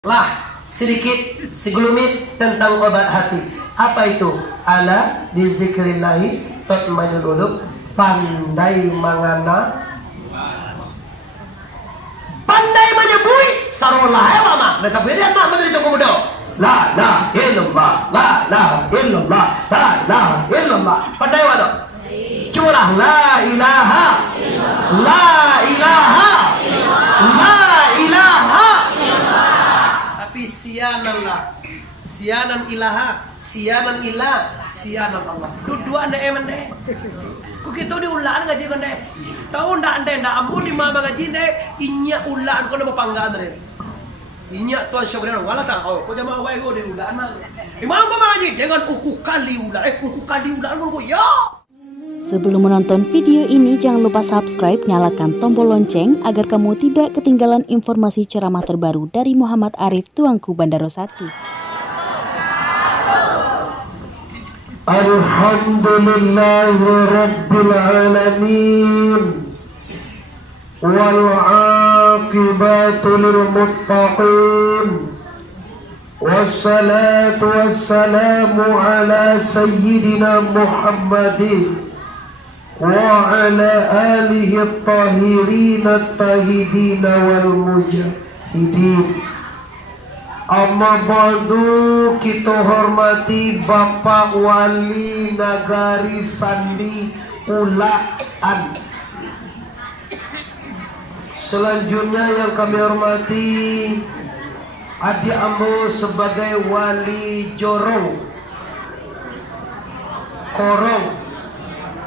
Lah sedikit segelumit tentang obat hati. Apa itu? Ala bizikrillahi tatma'innul qulub. Pandai mangana, pandai menyebui sarullah ewa mah nasabirian mah menjadi toko muda. La ilaha illallah, la ilaha illallah, la ilaha illallah. Pandai wa dong. Cumalah la ilaha, la ilaha, la ilaha. Tapi sianan ilaha, sianan ilah, sianan Allah. Dua anda eman deh. Kuk itu diulaan ngaji kan deh. Tahu ndak anda ndak ampun lima ngaji deh. Inya ulaan kau nama panggaan deh. Inya tuan syabran wala tak. Oh, kau jamaah awai kau diulaan mah. Imam kau ngaji dengan uku kali ulaan. Uku kali ulaan kau ya. Sebelum menonton video ini, jangan lupa subscribe, nyalakan tombol lonceng agar kamu tidak ketinggalan informasi ceramah terbaru dari Muhammad Arif Tuanku Bandaro 1. Alhamdulillahi Rabbil Alamin wal aqibatu lil muttaqin wassalatu wassalamu ala sayyidina Muhammadin wa ala alihi at-tahirin at-tahidin wal mujahidin. Amma ba'du, kita hormati Bapak Wali Nagari Sandi Ulaan. Selanjutnya yang kami hormati adik ambo sebagai Wali Jorong Korong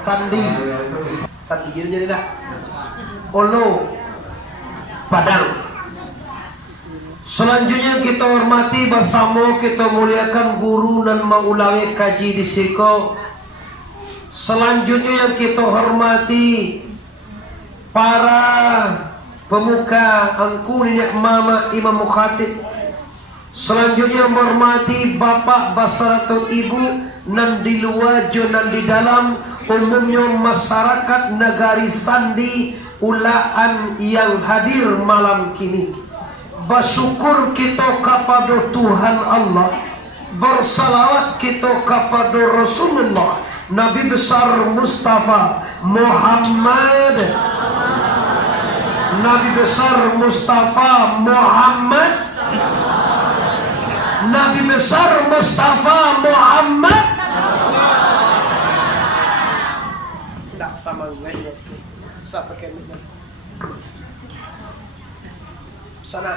Sandi jadi dah Olo Padang. Selanjutnya kita hormati bersama, kita muliakan guru dan mengulangi kaji di Siko. Selanjutnya yang kita hormati para pemuka angku nenek mama imam mukhatib. Selanjutnya menghormati bapak basar atau ibu nan di luar nan di dalam, umumnya masyarakat Nagari Sandi Ulaan yang hadir malam kini. Bersyukur kita kepada Tuhan Allah, bersalawat kita kepada Rasulullah Nabi besar Mustafa Muhammad, Nabi besar Mustafa Muhammad, Nabi besar Mustafa Muhammad. Tak sama gue, siapa kena sana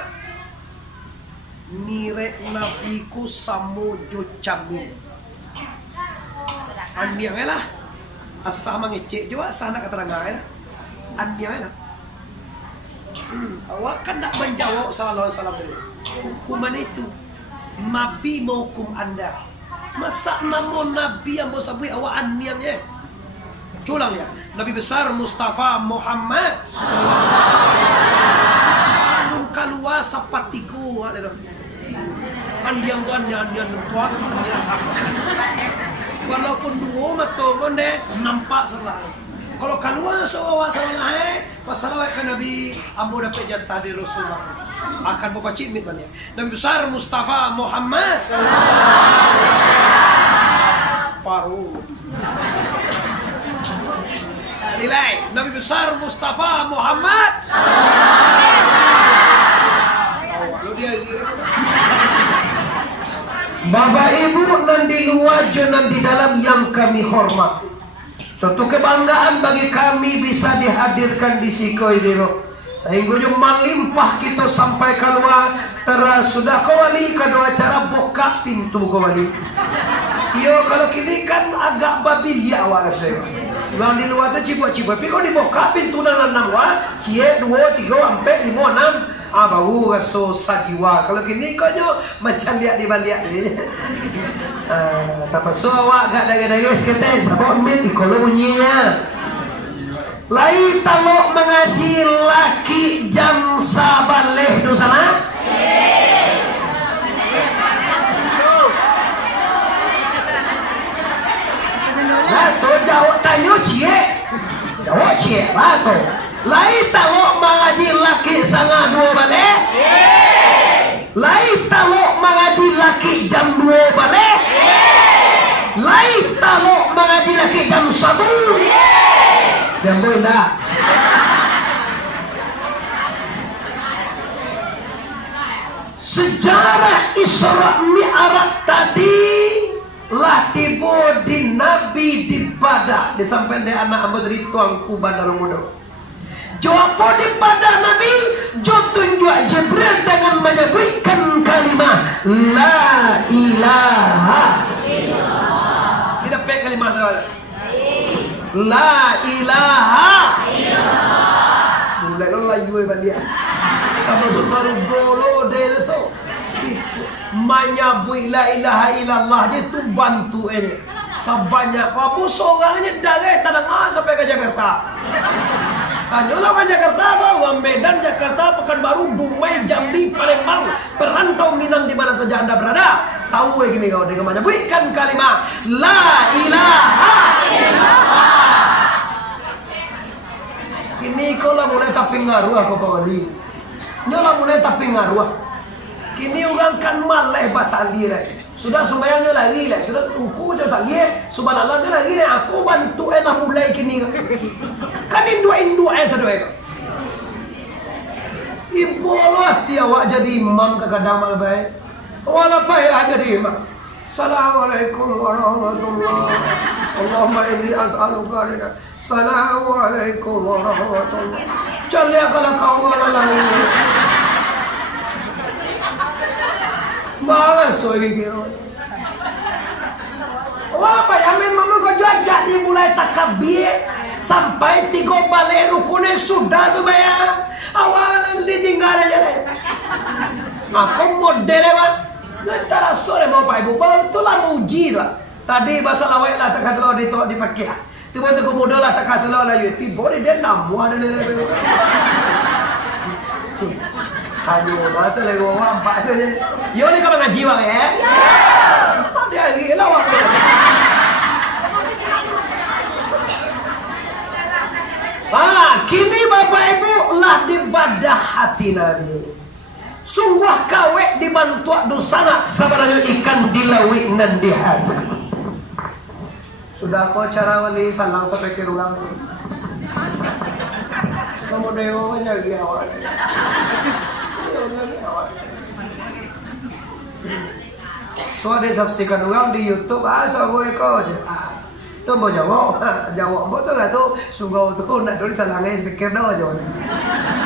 nire nabiku samojo camin andiang lah asama ngecek juga sana keterangan andiang lah. Awak kan tak menjawab sallallahu alaihi wasallam hukuman itu nabi mau hukum anda, masa namun nabi yang mau sabui awak andiang ya. Culang ya, Nabi besar Mustafa Muhammad kalua sapatiku andiang tuan andiang tuan walaupun dua mato bonde nampak selalu kalau kalua sewa salah pasal kan Nabi ambo dapat jatah di Rasulullah akan bawa cimit banyak. Nabi besar Mustafa Muhammad paru nilai Nabi besar Mustafa Muhammad Bapak Ibu dan di luar dan di dalam yang kami hormati, suatu kebanggaan bagi kami bisa dihadirkan di Siko ini. Sehingga melimpah kita sampai keluar teras sudah kawali kedua acara buka pintu kawali. Yo kalau kini kan agak babi ya awak saya. Yang di luar tu cibuk-cibuk, tapi kalau dibuka pintu nang wah, cie 2, 3, 4, 5, 6. Bau raso sajiwa. Kalau kini kau nyo macam lihat di balik ni. Tapi so awak agak daga-daga seketek. Sabot mit di kalau bunyinya. Lai talok mengaji laki jam sabaleh tu sana. Lah tu jawab tanya cie. Jawab cie lah tu. Lai talok mengaji laki sangat dua balik. Lai talo mengaji laki jam 2 balik. Lai talo mengaji laki jam 1. Jam 2 enggak. Sejarah Isra Mi'raj tadi lah tiba di Nabi di Badah disampaikan di anak ambo dari tuangku Badar Mudo. Jopo di Badah Nabi jo tunjuk Jibril dengan menyebutkan kalimat La ilaha illallah. Tidak pakai kalimat saja. La ilaha illallah. Mulai layu dia. Kamu suruh bolo desa. Menyebut la ilaha illallah je tu bantu ini. Sebanyak kamu seorangnya dari Tanah sampai ke Jakarta. Kanyola ke Jakarta, Bawang Medan, Jakarta, Pekanbaru, Dumai, Jambi, Palembang, perantau Minang di mana saja Anda berada. Tahu gini kau dengan menyebutkan kalimat la ilaha illallah. Kini kau lah mulai tapi ngaruh aku Pak Wali. Nyola mulai tapi ngaruh. Kini orang kan malai batali lah. Sudah sembayangnya lagi lah. Sudah uku je tak lihat. Subhanallah dia lagi lah. Aku bantu enak mulai kini. Kan indua sedoi. Ibu Allah tiawak jadi imam kadang mal baik. Wala payah jadi imam. Assalamualaikum warahmatullahi. Allahumma inni as'aluka ridha. Assalamualaikum warahmatullahi. Cari kalau kau malah malas soalnya gitu. Wah, apa ya memang kau jajak dimulai takbir sampai 3 balik rukunnya sudah supaya awal ditinggal aja deh. Aku modelnya bang, antara sore mau pak ibu, baru itulah muji lah. Tadi bahasa lawai lah tak kata lo dipakai. Tiba-tiba modal lah tak kata lo lah yuti, boleh dia namuah dan lain-lain. Aduh, bahasa lagi orang pak tu je. Yo ni kau mengaji bang ya? Dia gila waktu. Kini bapak ibu lah di Badah hati Nabi. Sungguh kawek dibantu dosana sebenarnya ikan dilawik dan dihadap. Sudah kau cara wali salang sampai ke ruang. Kamu dewa lagi awal. Tuh ada saksikan orang di YouTube, asal gue kau je. Tuh mau jawab mau tuh nggak tuh sungguh tuh nak dari salangnya pikir dah aja.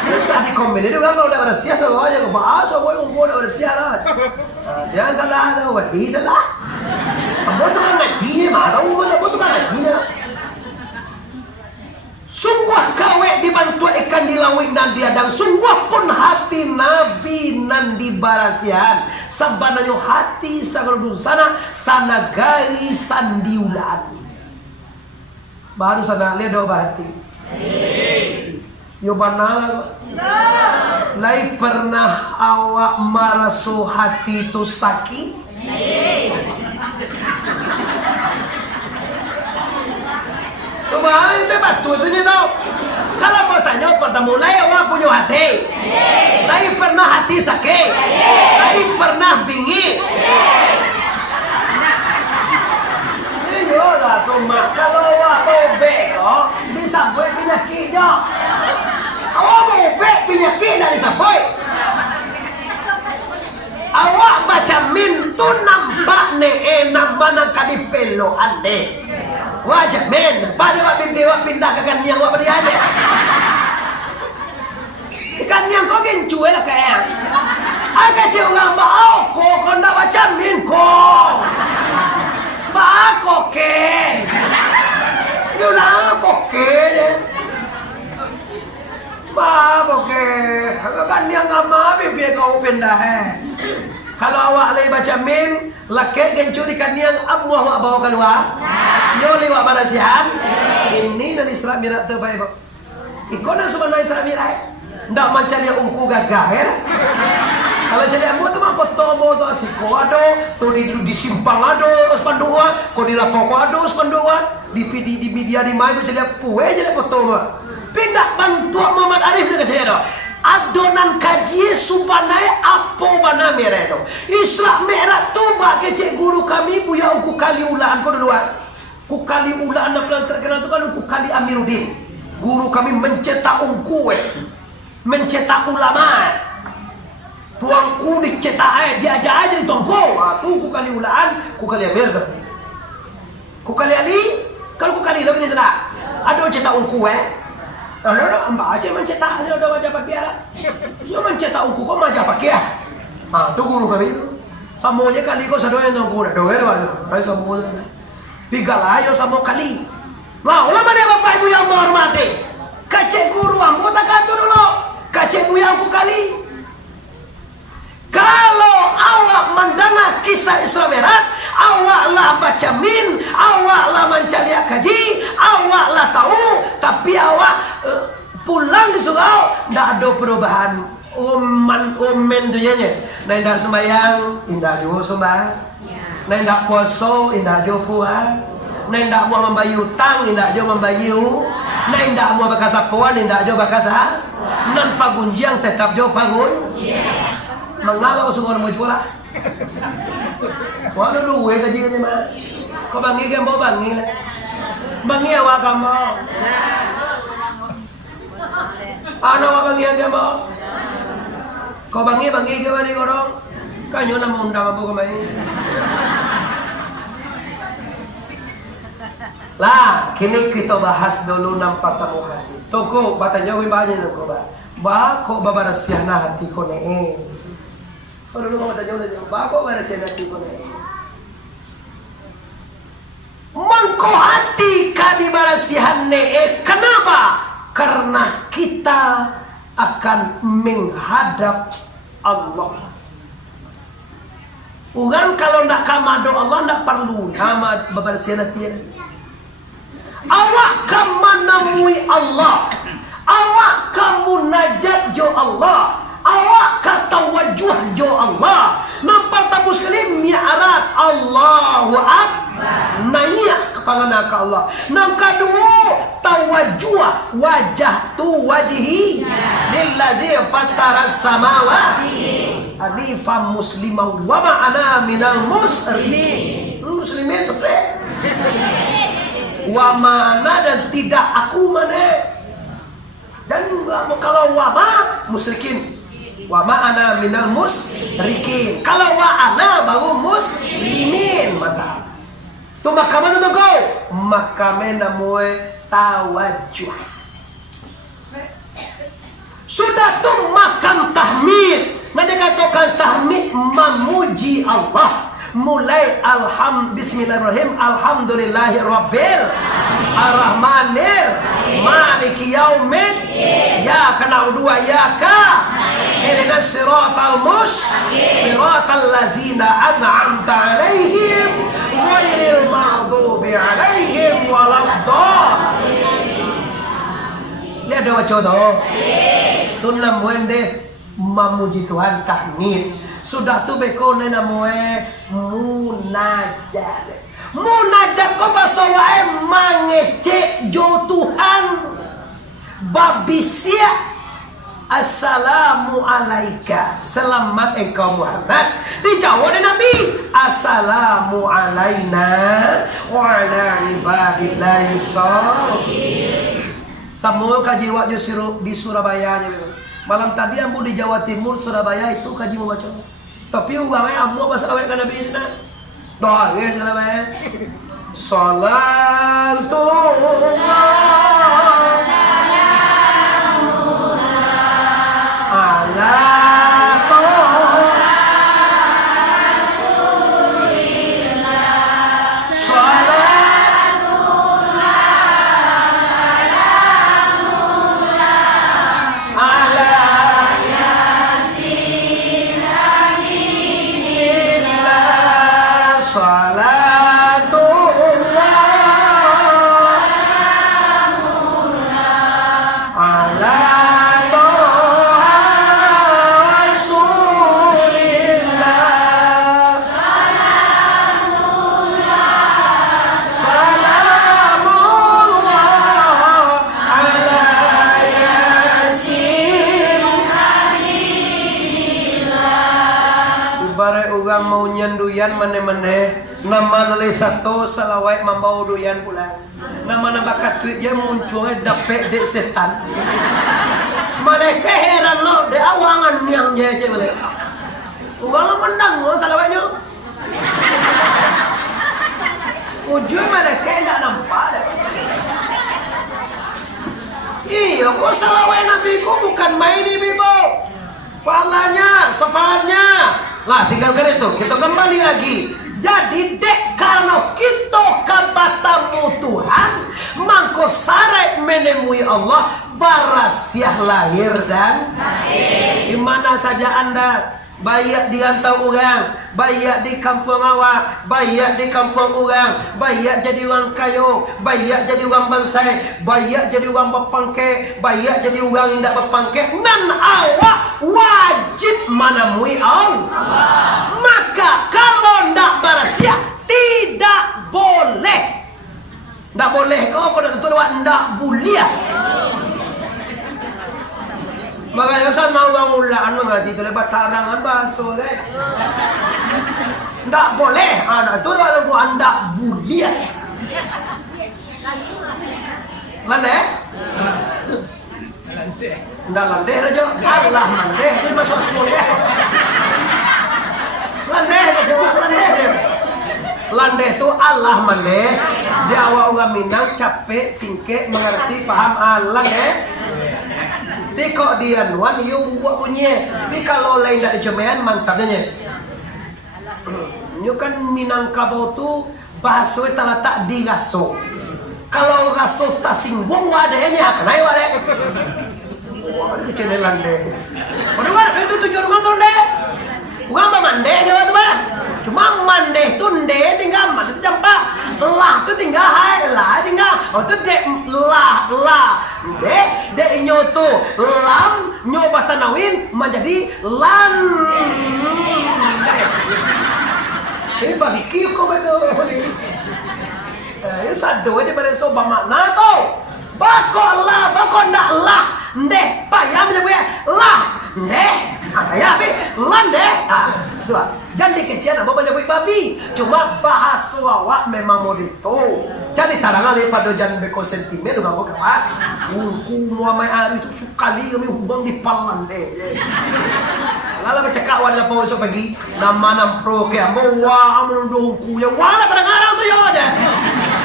Bisa di komen itu kan kalau udah bersia soal aja, bahasa gue udah bersia lah. Jangan salah tuh, wadi salah. Kamu tuh kan ngaji, marah kamu tuh kan ngaji. Sungguh kawek dibantu ikan dilawik dan diadang. Sungguh pun hati Nabi nan dibarasian. Sabananya hati sagarudun sana gari sandiulan. Baru sana lihat doa hati. Yo banal. Lai pernah awak marasu hati tu sakit? Cuma itu batu itu ni tau. Kalau mau tanya pertama lai awak punya hati. Lai pernah hati sakit. Lai pernah bingit. Ini lah cuma kalau awak bobek disabui penyakitnya. Awak bobek penyakit dari sabui. Awak baca min tu nampak ne nama kadi pelo ande. Wajah men, pada waktu bibi wak pindah ke kanyang wak beri aja. Kanyang kau gencuy lah kayak. Agak cewek orang bau kau nak baca min kau. Ba koke. Yuna koke. Ba koke. Kanyang ngama bibi kau pindah Kalau awak lagi baca min, laki gencu di kaniang amu awak bawa keluar. Yo lewat barasihan. Ini dari Isra Mi'raj tu baik. Ikut dah sebenarnya Isra Mi'raj. Ndak macam dia ungku gagah ya. Kalau jadi amu tu mah foto mo tu siko ado, tu di simpang ado, spandua, ko di lapoko ado spandua, di media di mai macam dia puwe jadi foto mo. Pindah bantu Muhammad Arif dengan saya dah. adonan kaji subanai apa bana merah itu. Islam merah tu bak kecik guru kami buya ku kali ulaan ko duluan. Ku kali ulaan na pelan terkenal tu kan ku kali Amiruddin. Guru kami mencetak ungku mencetak ulama. Tuangku dicetak diajar aja di tongko. Tu ku kali ulaan, ku kali Amir tu. Ku kali Ali, kalau ku kali lebih tidak. Ada cetak ungku Mbak aja mencetak udah wajah pakai lah. Dia mencetak uku kok wajah pakai tu guru kami itu. Samonya kali kok sadonya nongku dah doger bah. Hai samo. Pigal ayo samo kali. Lah ulama dia Bapak Ibu yang menghormati. Kacek guru ambo tak katu dulu. Kacek bu yang ku kali. Kalau awak mendengar kisah Isra Mi'raj, awaklah baca min, awaklah mencari kaji, awaklah tahu, tapi awak pulang di surau, tidak ada perubahan. Umen tu nya, tidak sembahyang, tidak juga sembah, tidak puasa, tidak juga puas, tidak mau membayar hutang, tidak juga membayar, tidak mau bakasa puan, tidak juga bakasa, nan pagunjiang tetap juga pagun. Mengalau sungur mau jual lah. Wala luwe kaji kan mah. Kau bangi kan mau bangi lah. Bangi awak kamu. Ano awak bangi kan mau. Kau bangi ke balik orang. Kanyo na mundang apa kemai. Lah, kini kita bahas dulu nampak tamu hati. Toko batanya gue banyak toko ba kok babarasiana hati ko ne. Kalau lu mau tanya bako barasiana hati ko ne. Mangko hati kami barasihan ne. Kenapa? Karena kita akan menghadap Allah. Bukan kalau nak kamado Allah nak perlu nama babarasiana hati. Awak kamu menemui Allah. Awak kamu najat jo Allah. Awak kata wajah jo Allah. Nampak tabu sekali mi'arat Allahu Akbar. Naik kepada ke Allah. Yang kedua tawajjuh wajah tu wajihi lillazi fatara samawati alifam muslimah wa ma'ana minal muslimin. Muslimin selesai. Wa mana dan tidak aku mana. Dan kalau wama musyrikin. Wa ma'ana minal musyrikin. Kalau wa ana baru muslimin. Mantap. Tu mahkamah tu kau. Mahkamah namanya tawajjuh. Sudah tu makam tahmid. Mereka katakan tahmid memuji Allah. Mulai bismillahirrahmanirrahim alhamdulillahi rabbil arrahmanir maliki yaumin ya kana dua ya ka ihdinas siratal siratal ladzina an'amta alaihim ghairil maghdubi alaihim waladdallin. Lihat doa contoh tunam wende memuji Tuhan tahmid. Sudah tu beko nena moe munajat. Munajat ko bahasa wae mangecek jo Tuhan. Babisia assalamu alaika. Selamat engkau Muhammad. Dijawab oleh Nabi. Assalamu alaina wa ala ibadillahi sholihin. Semua kaji waktu di Surabaya aja. Malam tadi ambu di Jawa Timur, Surabaya itu kaji mau baca. Tapi uangnya ambu bahasa awet kan Nabi sana. Doa ya Surabaya. Salatullah ala orang mau nyenduyan mana-mana nama nilai satu salawai membau duyan pulang nama bakat tweet dia munculnya dapet dek setan mereka heran lo de awangan yang jeje boleh orang lo menang lo salawainya ujung mereka tidak nampak dah. Iya kok salawai Nabi ku bukan main ini Bibo pahalanya, syafaatnya lah tinggalkan itu kita kembali lagi jadi dek kalau kita kabatamu Tuhan mangko sarek menemui Allah barasiah lahir dan di mana saja anda baik di rantau orang, baik di kampung awak, baik di kampung orang, baik jadi orang kayu, baik jadi orang bansai, baik jadi orang berpangke, baik jadi orang yang tidak berpangke, nan awak wajib menemui Allah. Maka kalau tidak bersiap tidak boleh. Tidak boleh kau nak tutup tidak boleh. Makanya saya mau ulang mengaji itu lepas tarangan baso kan. Tak boleh anak tu kalau anda bulian. Landai? Ndak landai aja. Allah mandai itu masuk surga. Landai aja landai. Landai itu Allah mandai. Dia awak orang Minang capek, singkek, mengerti, paham Allah kan? Tapi kok dia nuan, dia buat bunyi. Tapi kalau lain tak dicobain, mantapnya. Ini kan Minangkabau tu bahasa telah tak diraso. Kalau raso tak singgung wadahnya, kenai wadah. Wah, kecelelan deh. Waduh, itu tujuan motor deh. Bukan apa mandeh dia tu bah. Cuma mandeh tu ndeh tinggal mandeh tu campak. Lah tu tinggal hai, lah tinggal. Oh tu dek lah. Dek nyoto lam nyoba tanawin menjadi lan. Ini bagi kau kau betul. Ini sado ini pada sobat makna tu. Bakal lah, bakal nak lah. Ndeh, payah menyebutnya lah. Ndeh, ya tapi landeh. Suat. Jangan dikecil nama menyebut babi. Cuma bahasa awak memang modito. Jadi tarangan lepas do jangan beko sentimen tu ngau kawan. Ku muamai hari tu sekali kami hubung di palandeh. Lala bercakap wadah apa esok pagi. Nama nam pro ke ambo wa amun doku ya wala kadang-kadang tu ya ada.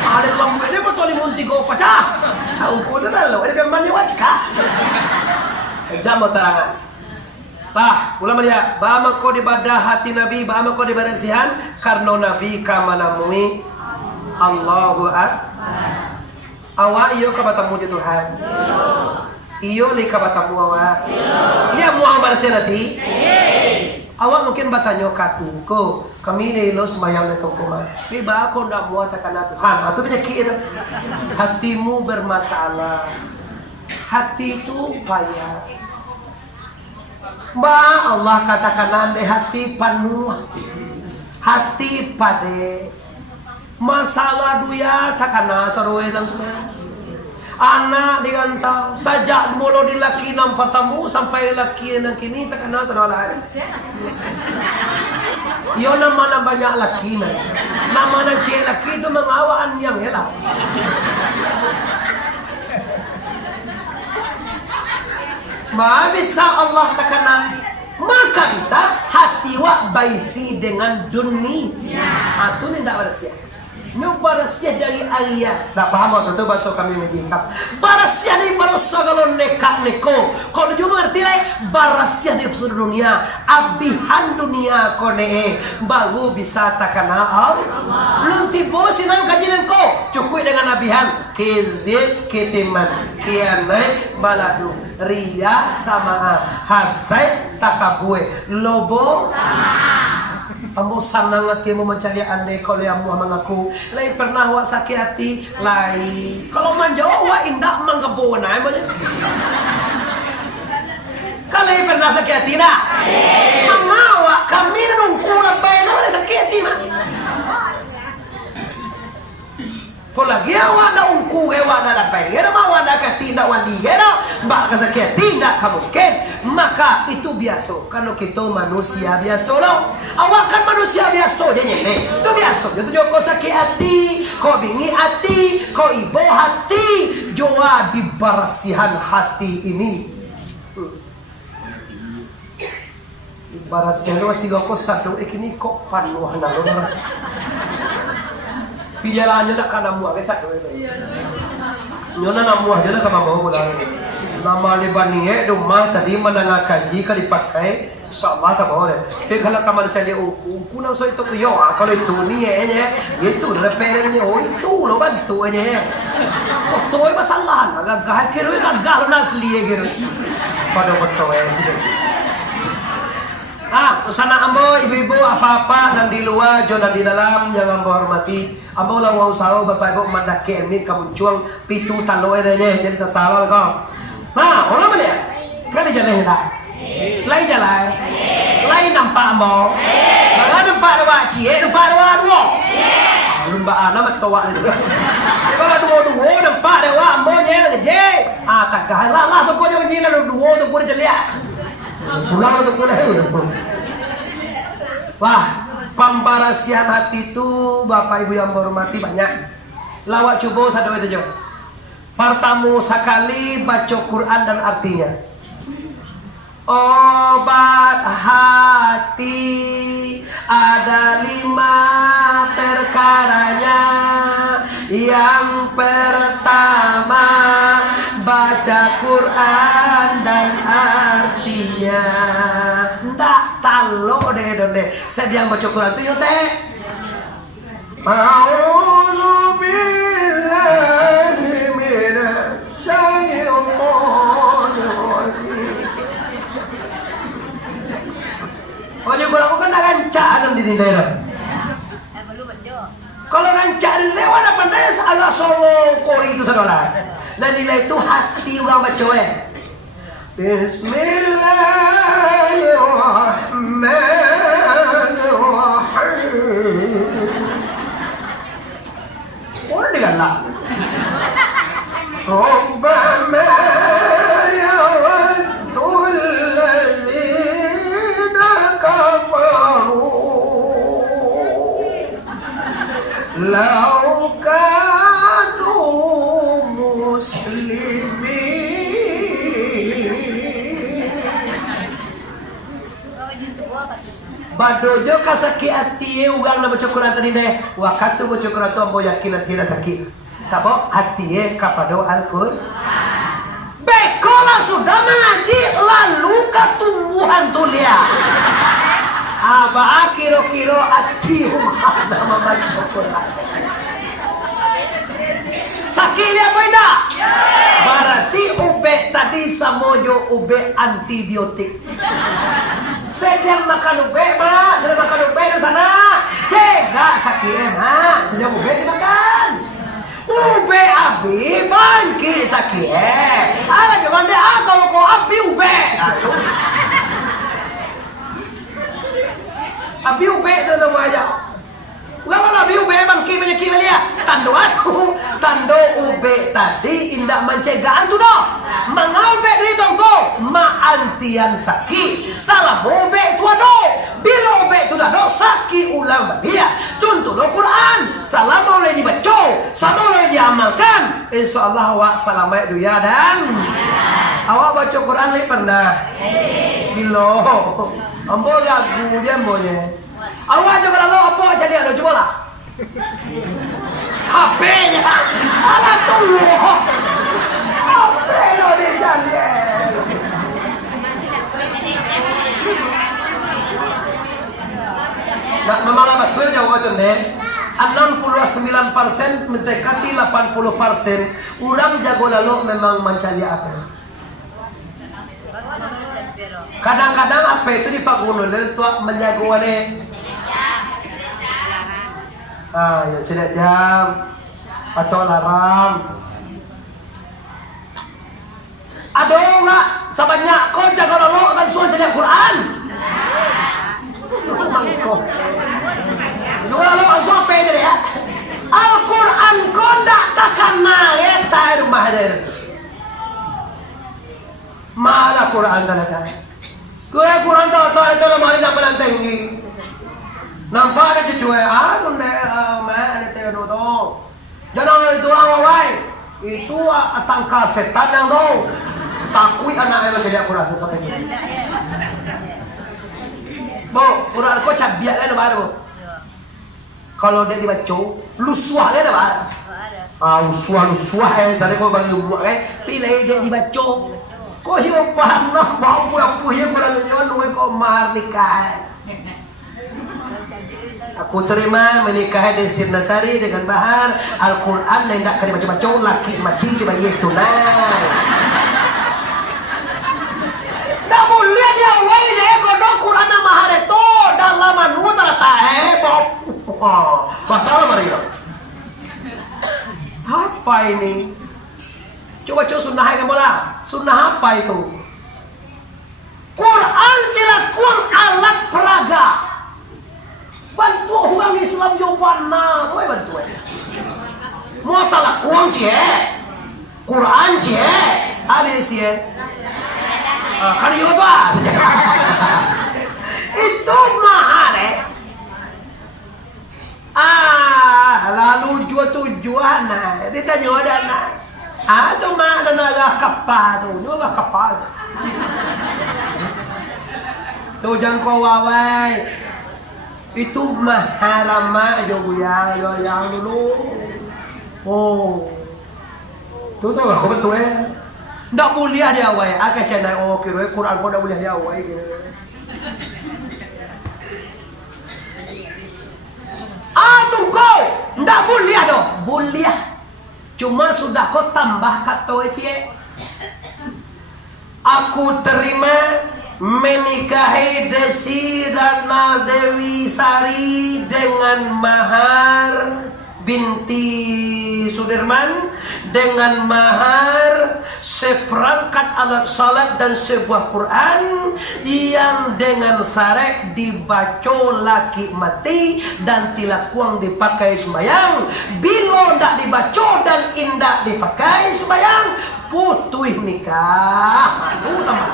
Ada lambu ini betul limunti ko pecah. Aku ku dah lalu ada memang dia cakap. Jam tarangan. Bah, ulama dia, bahama kau dibadah hati Nabi, bahama kau dibadah sihan, karena Nabi kamanamui Allahu Akbar. Awak iyo kabatamu je Tuhan. Iyo ni kabatamu awak. Iya Muhammad senati. Awak mungkin bertanya katiku, kami ni lo sembahyang na tungkuman. Tapi bah kau nak muat takkan Tuhan. Itu penyakit itu. Hatimu bermasalah. Hati itu payah. Ba Allah katakan ande hati penuh, hati pade, masalah duya takana sarwe langsung. Anak digantau, sajak mulu di laki nampak tamu sampai laki yang kini takana sarwe. Yo nama banyak laki na, nama cik laki itu mengawaan yang helah. Ma bisa Allah tekanan, maka bisa hati wa baisi dengan dunia. Itu ni tak bersiap. Nyoba bersiap dari ayat. Tak paham atau tu bahasa kami menjingkap. Bersiap ni berasa kalau nekat neko. Kalau cuma ngerti lah, bersiap di seluruh dunia. Abihan dunia kone baru bisa takana Allah. Belum tiba sinang kajian ko. Cukup dengan abihan. Kezib ketiman, kianai baladu. Ria sama hasad takabue lobo ambo sanang hati mau mencari ande kalau yang mau mengaku lain pernah awak sakit hati lain kalau menjauh awak indah menggebu naik mana kalau pernah sakit hati nak mama awak kami nunggu lebay nak sakit hati mah Polagi awak na ungku awak na labay. Era ma awak na katinda wali era. Ba kasakit tinda kamukin. maka itu biasa. Kalau kita manusia biasa loh, awak kan manusia biasa je ni. Itu biasa. Itu juga kau sakit hati, kau bingi hati, kau ibu hati, jua di barasihan hati ini. Di barasihan lu tiga kau satu ekini kau panuh nalor. Pijalannya nak kana muak satu. Nyona namuah je nak mau bulan. Nama libani rumah tadi menengah kaji kalau dipakai insyaallah tak boleh. Tapi kalau kamu cari uku nak so itu yo kalau itu ni itu repairnya itu lo bantu aja. Itu masalah agak kira gagal nasli gitu. Pada betul sana ambo ibu-ibu apa-apa dan di luar dan di dalam yang ambo hormati. Ambo lah wau sawo bapak ibu mandaki emin kamuncung pitu talo aja jadi sasalah kau. Nah, orang mana ya? Kan dia jalan dah. Lain jalan. Lain nampak mau. Mana nampak dua cie, nampak dua. Nampak anak tua itu. Kalau dua nampak dua mau je je. Kagak lah tu kau jangan jinak dua tu kau jelia. Pulang tu kau dah. Wah, pembarasian hati tu Bapak Ibu yang berhormati banyak. Lawak coba satu itu je. Pertama sekali baca Quran dan artinya. Obat hati ada 5 perkaranya. Yang pertama baca Quran dan artinya. Ndak talo deh. Sedang baca Quran tu yo teh. A'udzu billahi Kalau aku kan rancak dalam diri daerah. Kalau rancak lewat apa pandai agak solo kori itu saudara. Dan nilai itu hati orang baca Bismillahirrahmanirrahim. Orang digalak. Rabbana yawaddul ladzina kafaru law kanu muslimin. Badojo kasaki hati ugang na baca Quran tadi deh. Waktu baca Quran tu ambo yakin nanti sakit. Sabok hati kepada Al-Quran. Baik, kalau sudah mengaji lalu ketumbuhan tulia. Aba kiro-kiro atihum nama baca Quran. Sakit apa tidak? Berarti ube tadi samojo ube antibiotik. Sedang makan ube, mak. Sedang makan ube di sana. Cegah sakit, mak. Sedang ube dimakan. Ube abi bangki sakit. Ala jangan deh kalau kau abi ube. Abi ube itu nama aja. Kalau abi ube bangki banyak dia. Tando aku, tando ube tadi indah mencegahan tu dah. Mangau ube dari tongko, maantian sakit. Salah ube tu ado. Bila ube tu ado sakit ulang dia. Contoh lo Quran, salam boleh dibaca, sama boleh diamalkan. Insyaallah awak selamat dunia dan awak baca Quran ni pernah? Bila ambo lagu je ambonya. Awak juga kalau apa jadi lo coba lah. HP-nya. Alah tu. HP lo dia jadi. Nak memang betul jawab tu ni. 69% mendekati 80%. Orang jago lalu memang mencari apa? Kadang-kadang apa itu dipakai untuk menjaga ni. Ya tidak jam atau alarm. Ada enggak sebanyak kau jaga lalu kan suruh jadi Quran? Mangkok. Dua lo sampai jadi ya. Al-Quran kondak takkan naik tak rumah ada. Mana Quran kan ada? Nampak ada cucu anu mana teh anu tuh. Jangan itu awai. Itu tangkal setan yang tuh. Takui anak yang jadi Quran tu sampai ni. Bu, Quran kau cabiak kan apa bu? Kalau dia dibaca, lusuah kan apa? Lusuah jadi kau bagi buat pilih dia dibaca. Kau hidup paham nak apa yang Quran tu jangan nuai kau mahar nikah. Aku terima menikah Desi Nasari dengan mahar Al-Quran yang tak kena baca-baca laki mati di bayi itu nah. Tak boleh dia awal dia kodok Quran yang mahar itu dalam anu tak batal mari. Apa ini? Coba sunnah kamu lah. Sunnah apa itu? Quran dilakukan alat peraga. Bantu orang Islam jawabanna, tu bantu. Mau talak kuang cie, Quran cie, ada cie. Kali itu itu mahal lalu tujuan ditanya ada tu mana naga kapal tu, naga kapal. Tu jangan kau wawai. Itu maharama yang dulu. Oh, tu tahu aku betul Ndak boleh dia awai. Aku cakap kira Quran kau ndak boleh dia awai. Tu kau ndak boleh dah. Boleh. Cuma sudah kau tambah kata cie. Aku terima menikahi Desi Ratna Dewi Sari dengan mahar binti Sudirman dengan mahar seperangkat alat salat dan sebuah Quran yang dengan syarat dibaca laki mati dan tilakuang dipakai sembayang. Bila tidak dibaca dan indak dipakai sembayang, putuh nikah. Itu tambah.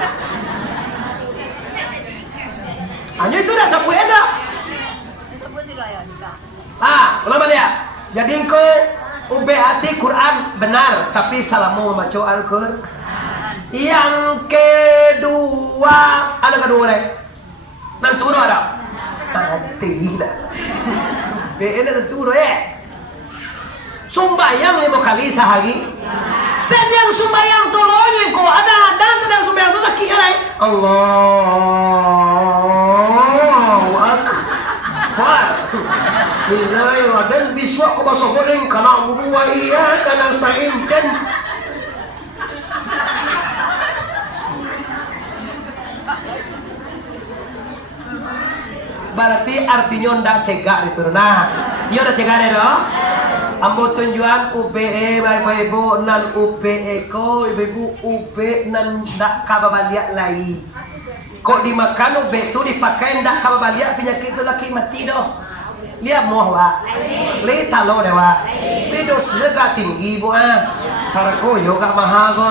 Hanya itu dah sapu ada. Ulama lihat. Jadi engkau hati Quran benar, tapi salamu membaca Al-Quran. Yang kedua, ada kedua leh. Nanturo ada. Tidak. Ini nanturo Sumbayang 5 kali sehari. Sedang sumbayang tolongnya kau ada dan sedang sumbayang tu sakit kan? Allahu Akbar. Bismillahirrahmanirrahim. Biswa kau masuk goreng kana buwa iya kana stain dan berarti artinya ndak cegak itu. Nah, iya ndak cegak dah. Ambo tunjuan UPE baik ibu nan UPE ko ibu UPE nan ndak kababaliak lai. Kok dimakan UPE tu dipakai ndak kababaliak penyakit itu laki mati doh. Lihat muah wa. Li talo deh wa. Li dosa gak tinggi bu Para koyo gak mahal ko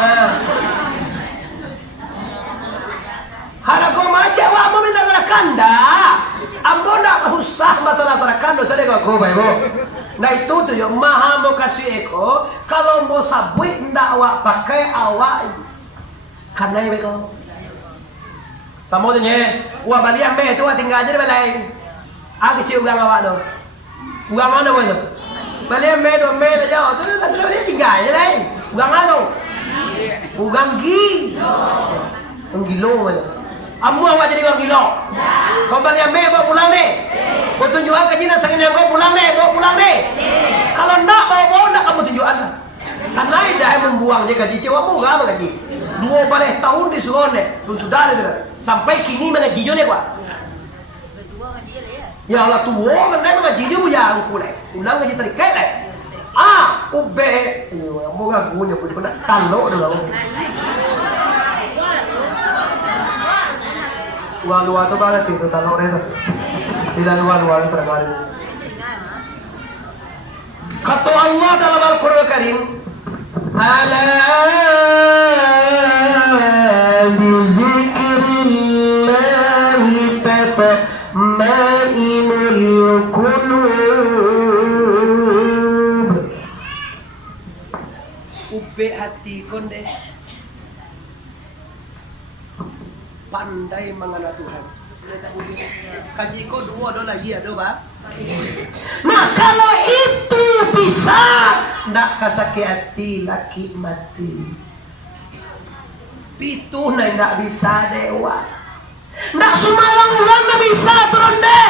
Hara ko macam wa mau minta sarakanda. Ambo ndak usah masalah sarakanda saya gak ko baik bu. Nah itu tuh yang maha mau kasih eko. Kalau mau sabui ndak awak pakai awak karena ini kau. Sama tu nye. Wah balian be tu tinggal aja di balai. Kecil ugang awak tu. Ugang mana pun tu. Balian be tu jauh tu kan sudah dia tinggal aja lain. Ugang mana tu? Ugang gilo mana? Amu awak jadi orang gilo. Kau balian be bawa pulang deh. Kau tunjukkan ke Cina sangat yang kau pulang deh, bawa pulang deh. Kalau nak bawa nak kamu tunjukkan. Karena dah membuang dia gaji cewamu gak gaji. 2 balik tahun disuruh deh. Sudah ada sampai kini mengaji jo deh kuat. Ya Allah tua mengenai mengaji jo punya aku leh. Ulang gaji terikat leh. Ube. Kamu gak punya pun pernah talo dulu. Luar tu banget itu talo deh. Tidak luar perkara. Kata Allah dalam Al-Quran Al-Karim, ala bizikrillahi tatma'innul be hati konde. Pandai mengana Tuhan. Kaji ko dua dolar iya do ba? Nah kalau itu bisa, ndak kasake hati laki mati. Pitu na ndak bisa dewa. Ndak sumalang ulang na bisa teronde.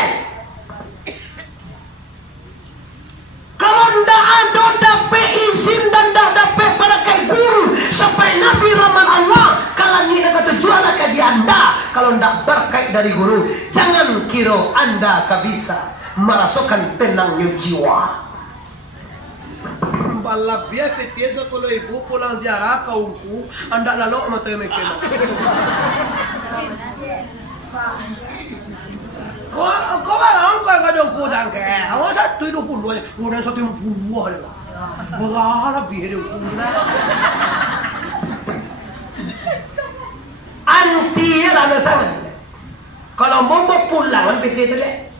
Kalau ndak ada dapat izin dan ndak dapat barakai guru sampai Nabi Rahman Allah kalau ini kata jual kaji anda kalau ndak berkait dari guru jangan kira anda bisa merasakan tenangnya jiwa. Balap biar petiasa kalau ibu pulang ziarah kaumku anda lalu mata mereka. Kau malam kau kadang kau jangke, awak satu itu puluh, orang satu puluh ada. Berapa biar itu? Anti ada sana. Kalau mau pulang PT itu le,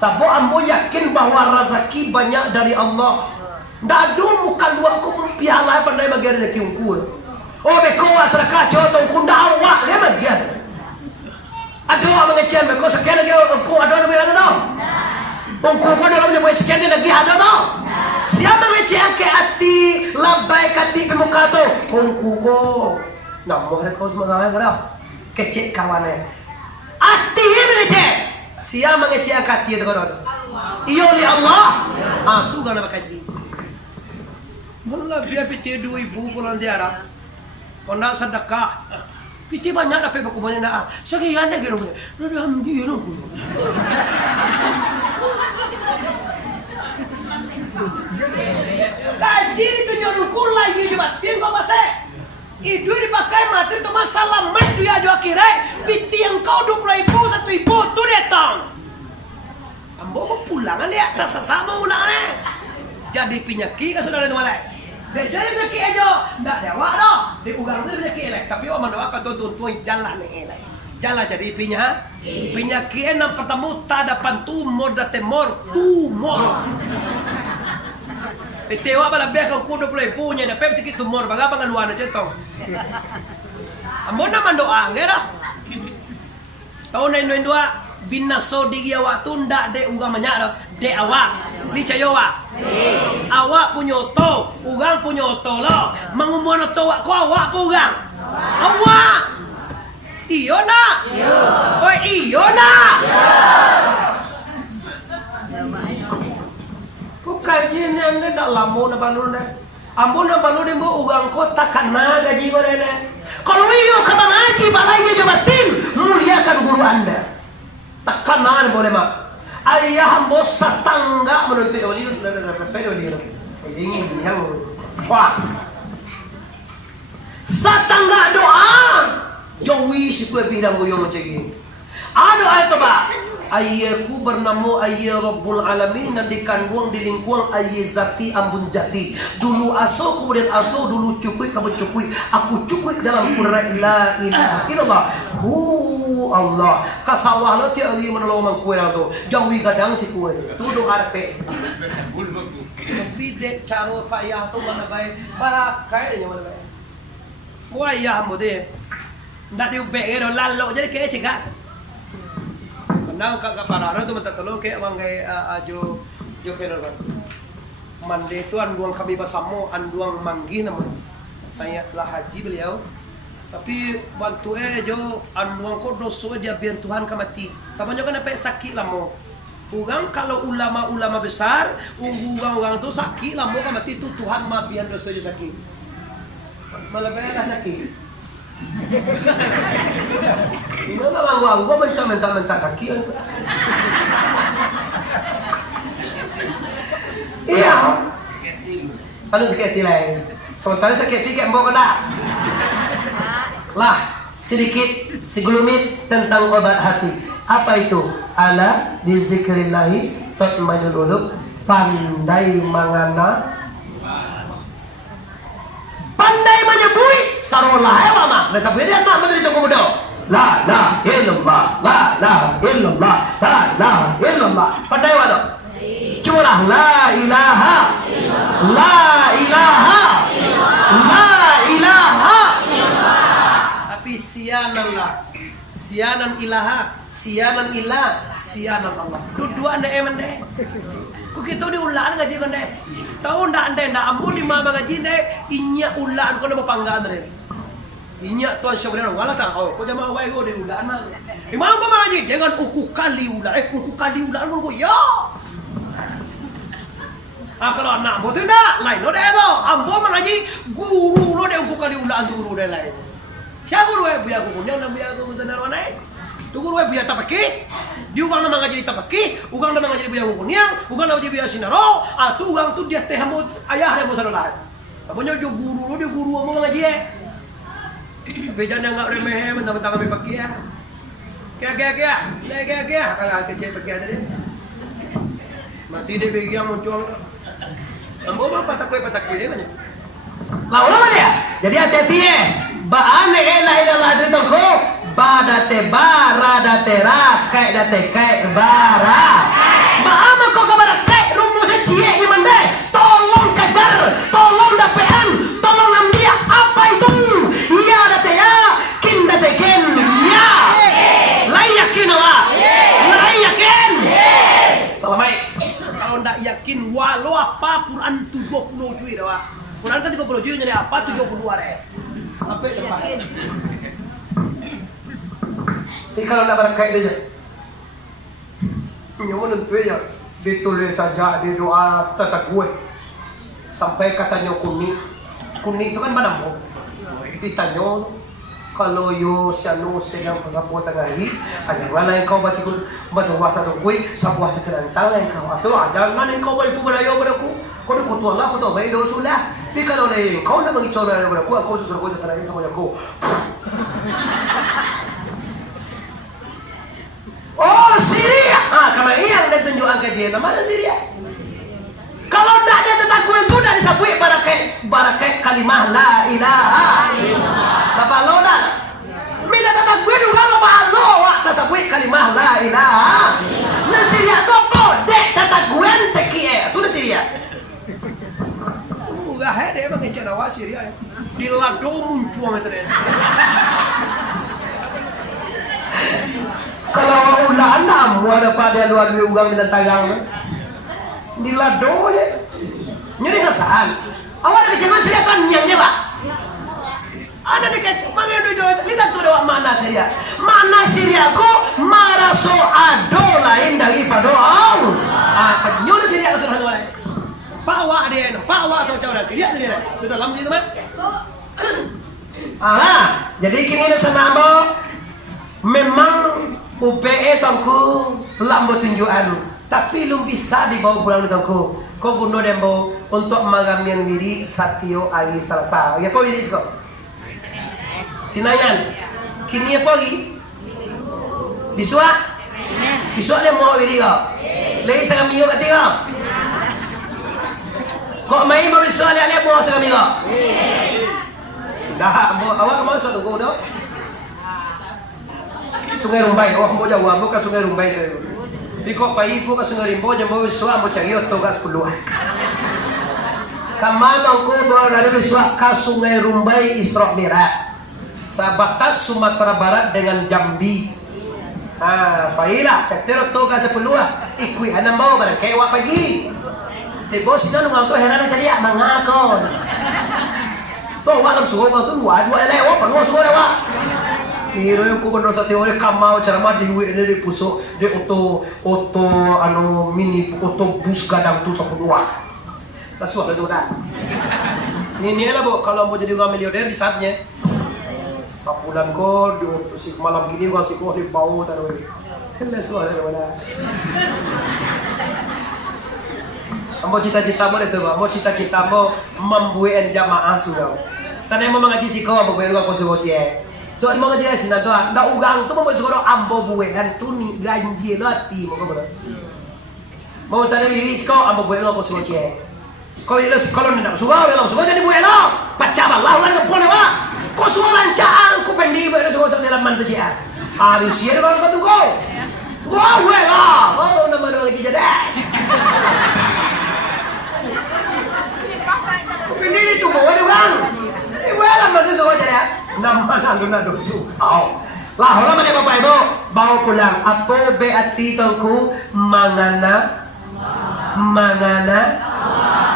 sabo ambo yakin bahwa rezeki banyak dari Allah. Dadu muka luak ku piala pandai bagi rezeki ungkul. Oh beko asra kacau tu kunda awak le bagi. Aduh abang ngecem beko sekian lagi aku ada lebih ada dong. Ungkul kau dalam jumpa sekian lagi ada dong. Siapa ngecem ke hati labai kati pemuka tu? Ungkul kau. Namoh rekau semangat kau. Kecik kawannya. Hati ini ngecem. Siapa ngecem ke hati itu kau? Iyo li Allah. Ah tu kan apa kaji. Mula biar piti 2,000 pulang ziarah. Kau nak sedekah. Piti banyak dapat baku banyak nak. Sekian dah kira. Nak ambil dong. Kaji itu nyoruku lagi dibatin kau masih. Itu dipakai mati tu masalah mat dia aja akhirnya. Piti yang kau 20,000 1,000 tu datang. Ambo mau pulang lihat tak sama ulang jadi penyakit kan saudara teman-teman. Dek saya penyakit aja, ndak dewa dah. Dek ugang tu penyakit lah. Tapi orang doa kan tuan jalan ni lah. Jalan jadi penyakit yang pertama tak dapat tumor dan tumor. Tewa bala bekang kudo pulai punya dapat sedikit tumor baga pangan luar cetong. Ambo nama doa ngera. Tahun 2022 binaso di waktu ndak dek ugang banyak dah. Dek awak licayo awak punya oto, ugang punya oto lo. Mangumuan oto ko awak pugang. Awak. Iyo nak. Oh iyo nak. Bukan ini anda dak lamo na balun na. Ampun na balun ni mo ugang ko takana gaji ko na. Kalau iyo ka mengaji balai jabatin muliakan guru anda. Tekanan boleh mak. Ayah bos tangga menuntut oli ingin yang wah satangga doa jowi si kue bidang goyong macam ini ada ayat apa ayahku bernama ayah Rabbul Alamin dan dikandung di lingkungan ayah zati ambun jati dulu aso kemudian aso dulu cukui kamu cukui aku cukui dalam Quran la ilaha illallah Allah kasawah lo tiap hari menolong mang kue tu jauhi gadang si kue tu doa pe tapi dek caro payah tu mana baik para kaya dia mana baik wah ya mode ndak diupe ero lalo jadi kayak cegak kenal kak para tu minta tolong kayak orang kayak ajo jo kenal kan mande tu anduang kami bersama anduang manggi nama tanya lah haji beliau tapi bantu jo anduang ko doso dia biar Tuhan kamati sabanya kan apa sakit lamo ugang kalau ulama-ulama besar ugang tu sakit lamo kamati tu Tuhan mah biar doso dia sakit malah banyak sakit ini lah gua mentah sakit iya anu sakit lain sementara sakit tiga mbok kena lah sedikit segelumit tentang obat hati. Apa itu? Ala bi zikrillahi tatma'innul qulub. Pandai mangana, pandai menyebut sarolah ewa mah. Nasa berian mah menteri tunggu muda. La la illallah, la la illallah, la la illallah. Pandai apa tu? Cuma lah la ilaha, la ilaha, la sianallah. Sianan ilaha, sianan ilah, sianan Allah. Dua-dua anda eman deh. Kok kita diulaan ngaji kan deh? Tahu ndak anda ndak ampun lima ngaji deh. Inya ulaan kau nama panggaan deh. Inya tuan sebenarnya wala tak. Oh, kau jamaah awai kau diulaan mah. Imam kau ngaji dengan uku kali ulaan. Uku kali ulaan kau ya. Kalau anak mau tidak, lain lo deh lo. Ambo mengaji guru lo deh uku kali ulaan tu guru deh lain. Siapa guru biar aku punya dan biar aku benar mana? Tu guru biar tapaki, di ugang nama ngaji tapaki, ugang nama ngaji biar aku punya, ugang nama ngaji biar sinaro, tu ugang tu dia teh hamut ayah dia mau salah. Sabunyo jo guru dia guru mau ngaji Bejan yang enggak remeh mentang-mentang kami pakai ya. Kaya, kalau kecil pakai tadi. Mati dia bagi yang muncul. Ambo mah patak-patak dia banyak. Lah ulama dia. Jadi hati-hati ya. Baane la ilallah itu ko badate baradate ra kai date kai bara. Baama ko kabar kai rumusnya cie ni mande. Tolong kejar, tolong dapean, tolong ambil apa itu? Ya date ya, kin date ken ya. Lain yakin Allah. Lain yakin. Salamai. Kalau ndak yakin walau apa Quran 70 cuy dah. Quran kan 30 cuy jadi apa 70 are. Apa itu Pak? Jadi kalau nak berkait dia, nyawa nentu ya, ditulis saja di doa tata gue sampai katanya kuning itu kan mana mau ditanya kalau yo siano sedang pasaport tengahhi ada mana yang kau baca batu gue sebuah terantang yang kau atau ada mana yang kau baca berayo beraku kau ni kutu Allah kutu bayi dosulah tapi kalau le kau nak bagi coba beraku aku suruh kau terakhir sama aku. Oh Syria, karena yang dia tunjukkan kajian mana Syria? Kalau tidak dia tetap gue itu dari sabui barakai kalimah la ilaha illallah. Bapak lo dah, minta tetap gue juga bapak lo waktu sabui kalimah la ilaha. Nah Syria tu apa? Dek tetap gue cekie, tu dah Syria. Enggak ada emang yang cakap Syria. Di lado muncul itu deh. Kalau ulah enam, ada pada luar biasa ugang dan tagang, di lado ya, nyeri sasaran. Awak ada kecemasan Syria kan nyangnya pak? Ada dekat, mana ada dua, lihat tu doa mana Syria? Mana Syria ko maraso ado lain daripada Allah. Nyori Syria kesuruhan lain. Pak awak dia, pak awak saudara Syria sendiri, itu dalam itu mah. Jadi kini sama ambo, memang UPE tangku lambo tunjukan, tapi belum bisa dibawa pulang tangku. Kau guna dembo untuk mengambil diri Satyo Ali Salasa. Ya kau ini kau. Sinayan. Kini apa lagi? Biswa? Biswa le mau diri kau. Lagi sangat mio kat kau. Kau main mau biswa le mau sangat mio. Dah, awak mau satu kau dah. Sungai Rumbai, mau jauh, mau ke Sungai Rumbai saya. Tapi kok pagi ke Sungai Rimbo, jam besok mau cari otot gas peluang. Kamano ko lalu besok ke Sungai Rumbai Isra Mi'raj. Sebatas Sumatera Barat dengan Jambi. Pagilah, cari otot gas peluang. Ikui anak mau berkait wak pagi. Tiba sini nunggu tu heran jadi mangakon. Tu wak dalam sungai tu dua lewat, penuh sungai lewat. Kira yung kuno sa teori kamau ceramah di luar ini di pusok di auto mini autobus gadang tu sa punua. Taswa itu dah. Ini lah bu kalau mau jadi orang miliarder di saatnya. Sapulan ko di si malam gini ko si ko di bau taruh ini. Taswa itu mana. Mau cita-cita mo itu ba? Mau cita-cita mo membuat jamaah sudah. Sana yang mau mengaji si kau mau buat ko si so mau ngejelasin nanti ndak ugang tu mau suruh ambo buehan tu ni ganji lati mau cari liris kau ambo buehan lo kau cie kau itu kalau ndak suruh jadi buehan lo pacah Allah orang kepon apa kau suruh lancang kau pendi buehan suruh terdalam mantu cia harus cie kalau kau tu kau wah oh nama dua lagi jadi kau pendi itu buehan orang buehan mantu suruh cia. Nah, naman ang lunadusukaw. Laho naman yung babae mo. Baho ko lang. Apo be at tito ko, mangana.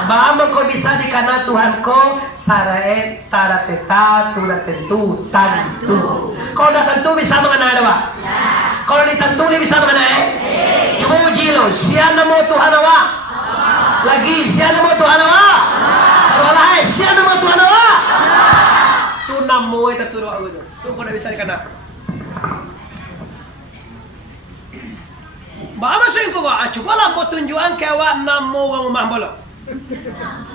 Baamang ko bisa di kana Tuhan ko, saraet, tarateta, turatentu, tantu. Kau na tantu bisa mga nanawa? Kau ni tantu ni bisa mga nae? Jumujilo, siya na mo Tuhan nawa. Lagi, siya na mo Tuhan nawa. Sarwalahay, siya na mo Tuhan nawa. Tunam mo ay taturo ako doon. Tungko na bisa di kana. Ba masuin ko ba? Coba lang po tunjuan kawa namo ugang umahambolo.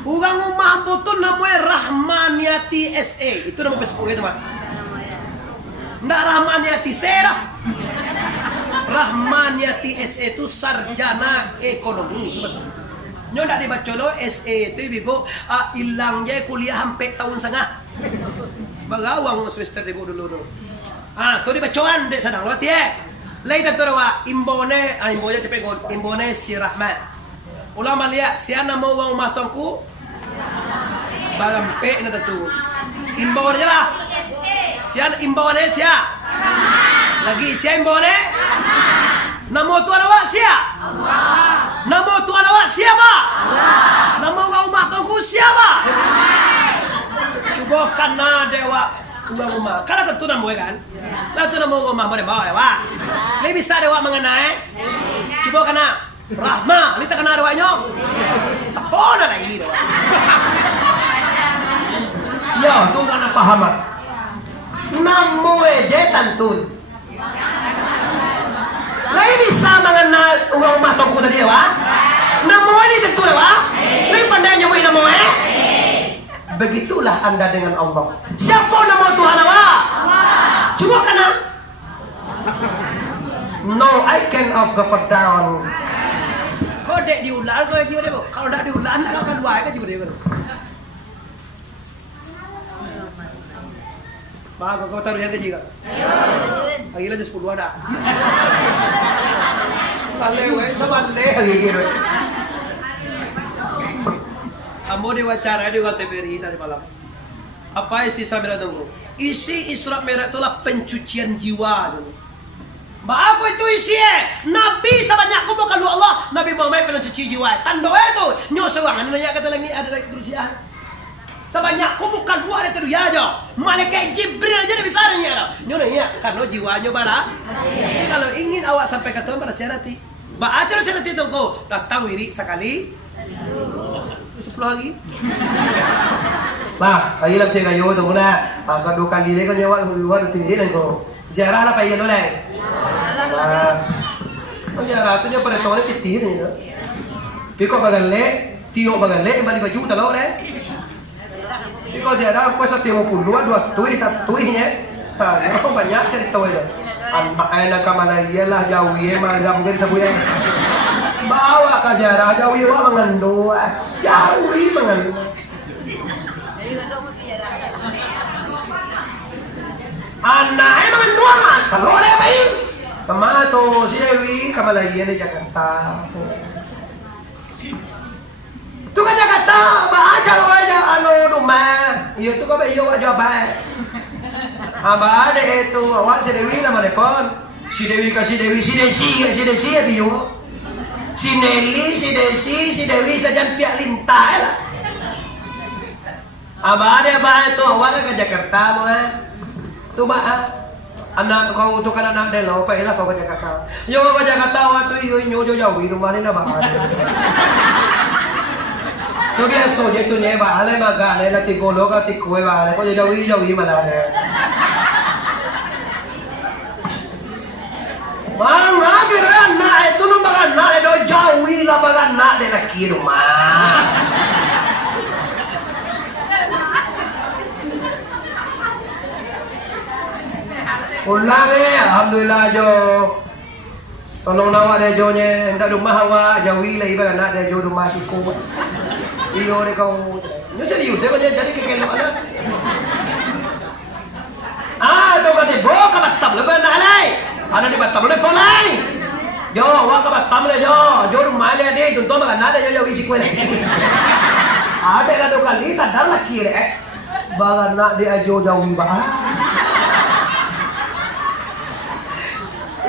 Ugang umahambolo namoy Rahmaniati SA. Itu nama Facebook itu mah. Nggak Rahmaniati Sera. Rahmaniati SA itu sarjana ekonomi. Nyo nggak dibaca lo SA itu ibu ilangnya kuliah sampai tahun setengah. Bagawang semester ibu dulu. Tuh dibacaan dek sadang lo tiye. Lai tatoro wa imbone cepe god imbone si Rahman. Ulama lihat siapa mau uang matangku bagampe na tatu. Imbone lah. Siapa imbone siapa? Lagi siapa imbone? Namo Tuhan awak siapa? Namo Tuhan awak siapa? Namo uang matangku siapa? Coba kana dewa uang rumah, karena tentu nama kan, lalu nama rumah mana bawa ya, wah, lebih bisa dewa mengenai, coba kena Rahma, lita kena dewanya, oh nada lagi dewa, ya tu kan paham, nama je tantun, lebih bisa mengenai uang rumah toko tadi dewa, nama ini tentu dewa, lebih pandai nyawa nama Begitulah Anda dengan Allah. Siapa nama Tuhan Allah? Coba kana. No, I can of the down. Kau dek diulang kalau dia deh, kalau tidak diulang tak akan dua kan dia kan. Bah, kau taruh yang kecil kan? Lagi lagi 10 ada. Balik, sama balik lagi gitu. Amo diwawancara di TVRI tadi malam. Apa isi Isra Mi'raj itu? Isi Isra Mi'raj itulah pencucian jiwa dulu. Apa itu isinya? Nabi sebanyak kumpul kalau Allah, Nabi Muhammad pencuci jiwa. Tanda itu nyosewangan nanya kata lagi ada lagi tulisan. Sebanyak kumpul keluar itu ya aja. Malaikat Jibril aja bisa nanya. Nyonya ya, karena jiwanya bara. Kalau ingin awak sampai ke Tuhan pada syaratnya. Baca syaratnya itu kau datang wiri sekali. 10 lagi. Bah, ayo lang kayo ito muna. Pagkado kali ko niya wala tingin lang ko. Ziarah na pa iyan ulit. Ang ziarah ito niya pala ito ulit titir niya. Piko bagale, tiyo bagale, bali baju talo ulit. Piko ziarah ko sa tiyo puluhan, tuwi sa tuwi niya. Ano banyak cerita ito. Anak ay nagkamalaya lah, jawi, magabugin sa buyan. Bawa ka ziarah, jawi wa mangando. Jawi mangando. Anak emang doang, kalau ada apa ini? Kemato si Dewi kamalaya di Jakarta. Tu kan Jakarta, baca aja rumah. Iyo tu kan iyo aja baik. Aba ada itu awak si Dewi nama telepon. Si Dewi kasih Dewi si Desi ya bio. Si Nelly, si Desi, si Dewi saja pihak lintah lah. Aba ada baik tu awak ke Jakarta mah. Tu mah anak kau tu kan anak delo, pa ila kau ke Jakarta. Yo ke Jakarta waktu iyo nyojo jauh rumah ni nama. Tu biasa je tu nye ba ale maga le na tigolo ka tikwe ba ale ko jauh mana ada. Mangga biro anak itu nu bagan anak do jauh lah bagan anak de nak rumah. Ulang alhamdulillah jo. Tolong nawa dia jo nya hendak rumah awak jauhi lah ibarat anak dia jo rumah siku. Iyo de kau. Ni serius saya jadi kekelo anak. Tu kata bro ka batam le ban alai. Ana di batam le polai. Jo wa ka batam le jo rumah le de contoh bagan anak dia jauhi siku le. Ada kan kali sadar lagi re. Bagan anak dia jo jauhi ba.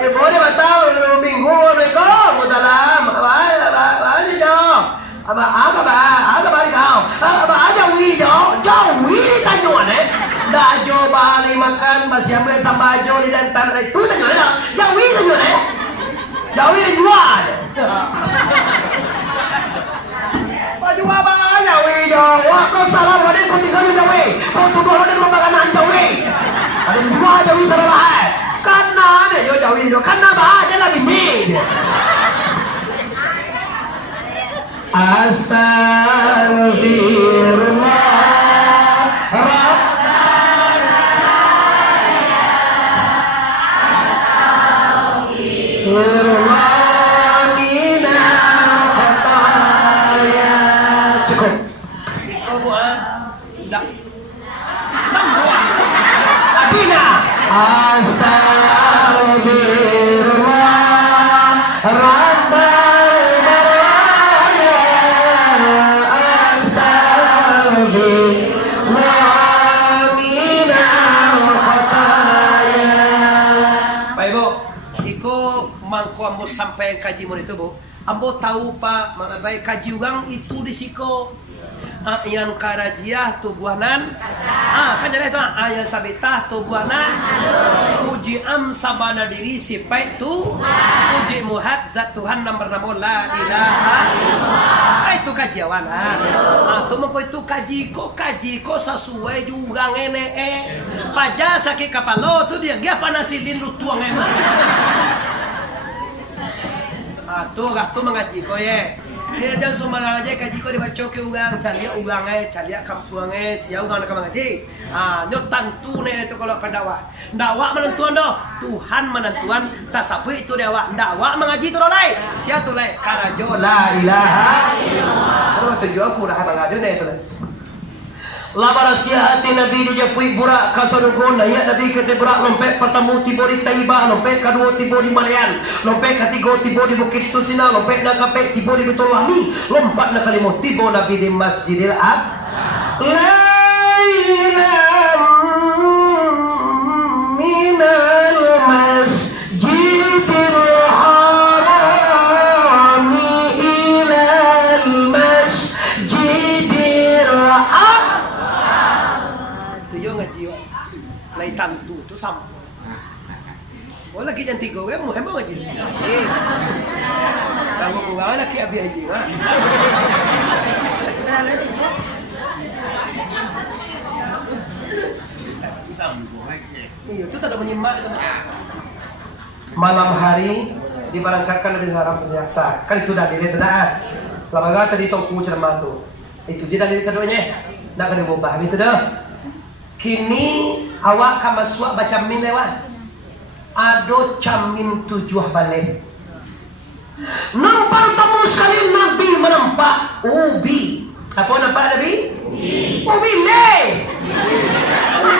Boleh batao minggu ko mo dalam. Ba ni do. Aga ba ikaw. Ada wi do. Wi tanyo Da jo bali makan masih ambil sambajo di dan tanah itu tanyo na. Wi tanyo wi jual. Baju apa wi do. Wah kau salah wadah kau tinggal di wi. Kau tuduh wadah membakanan wi. Ada dua wi salah. Karena ada jauh itu, karena ada lebih mid. Astagfirullah. Cukup. Astagfirullah Rabbal baraya Astagfirullah minal khataya. Pak Ibu, iko mangko ambo sampai kaji mo itu Bu. Ambo tahu Pak, baik kaji uang itu disiko. Yang karajiah tubuhanan kan jadi itu yang sabitah tubuhanan uji am sabana diri sipai tu uji muhat zat Tuhan nomor la ilaha illallah itu kajian tu mengko itu kaji ko sesuai juga ngene paja sakit kapalo tu dia panasilin lu tuang emang tu gak tu mengaji ko ye. Dia dan semua aja kaji ko dibaca ke ulang, calia kampung sia ulang nak mengaji. Nyot tantu ne itu kalau pendakwah. Dakwah menentuan doh, Tuhan menentuan tasabu itu dakwah. Dakwah mengaji itu lai. Sia tu lai karajo la ilaha illallah. Kalau tujuan aku dah mengaji ne itu. Labara hati Nabi dijapui burak kasadugon ayat Nabi kata burak lompek pertama tiba di Taibah, lompek kedua tiba di Marayan, lompek ketiga tiba di Bukit Tulsina, lompek nak kapek tiba di Betul Wahmi, lompat nak kalimut tiba Nabi di Masjidil Aqsa. La ilaha minal masjidil harami ilal masjidil aqsa. Lai tantu tu sama. Oh lagi jangan tiga we mau hembang aja. Sama gua lagi abi aja lah. Itu tak ada menyimak itu. Malam hari diberangkatkan dari haram senyaksa. Kan itu dalil itu dah. Lama tadi tongku cermat tu. Itu dia dalil sadonya. Nak kena ubah gitu dah. Kini awak kamaswa baca min lewat ado camin tujuh balik nampak temu sekali Nabi menampak ubi apa nampak Nabi? Ubi le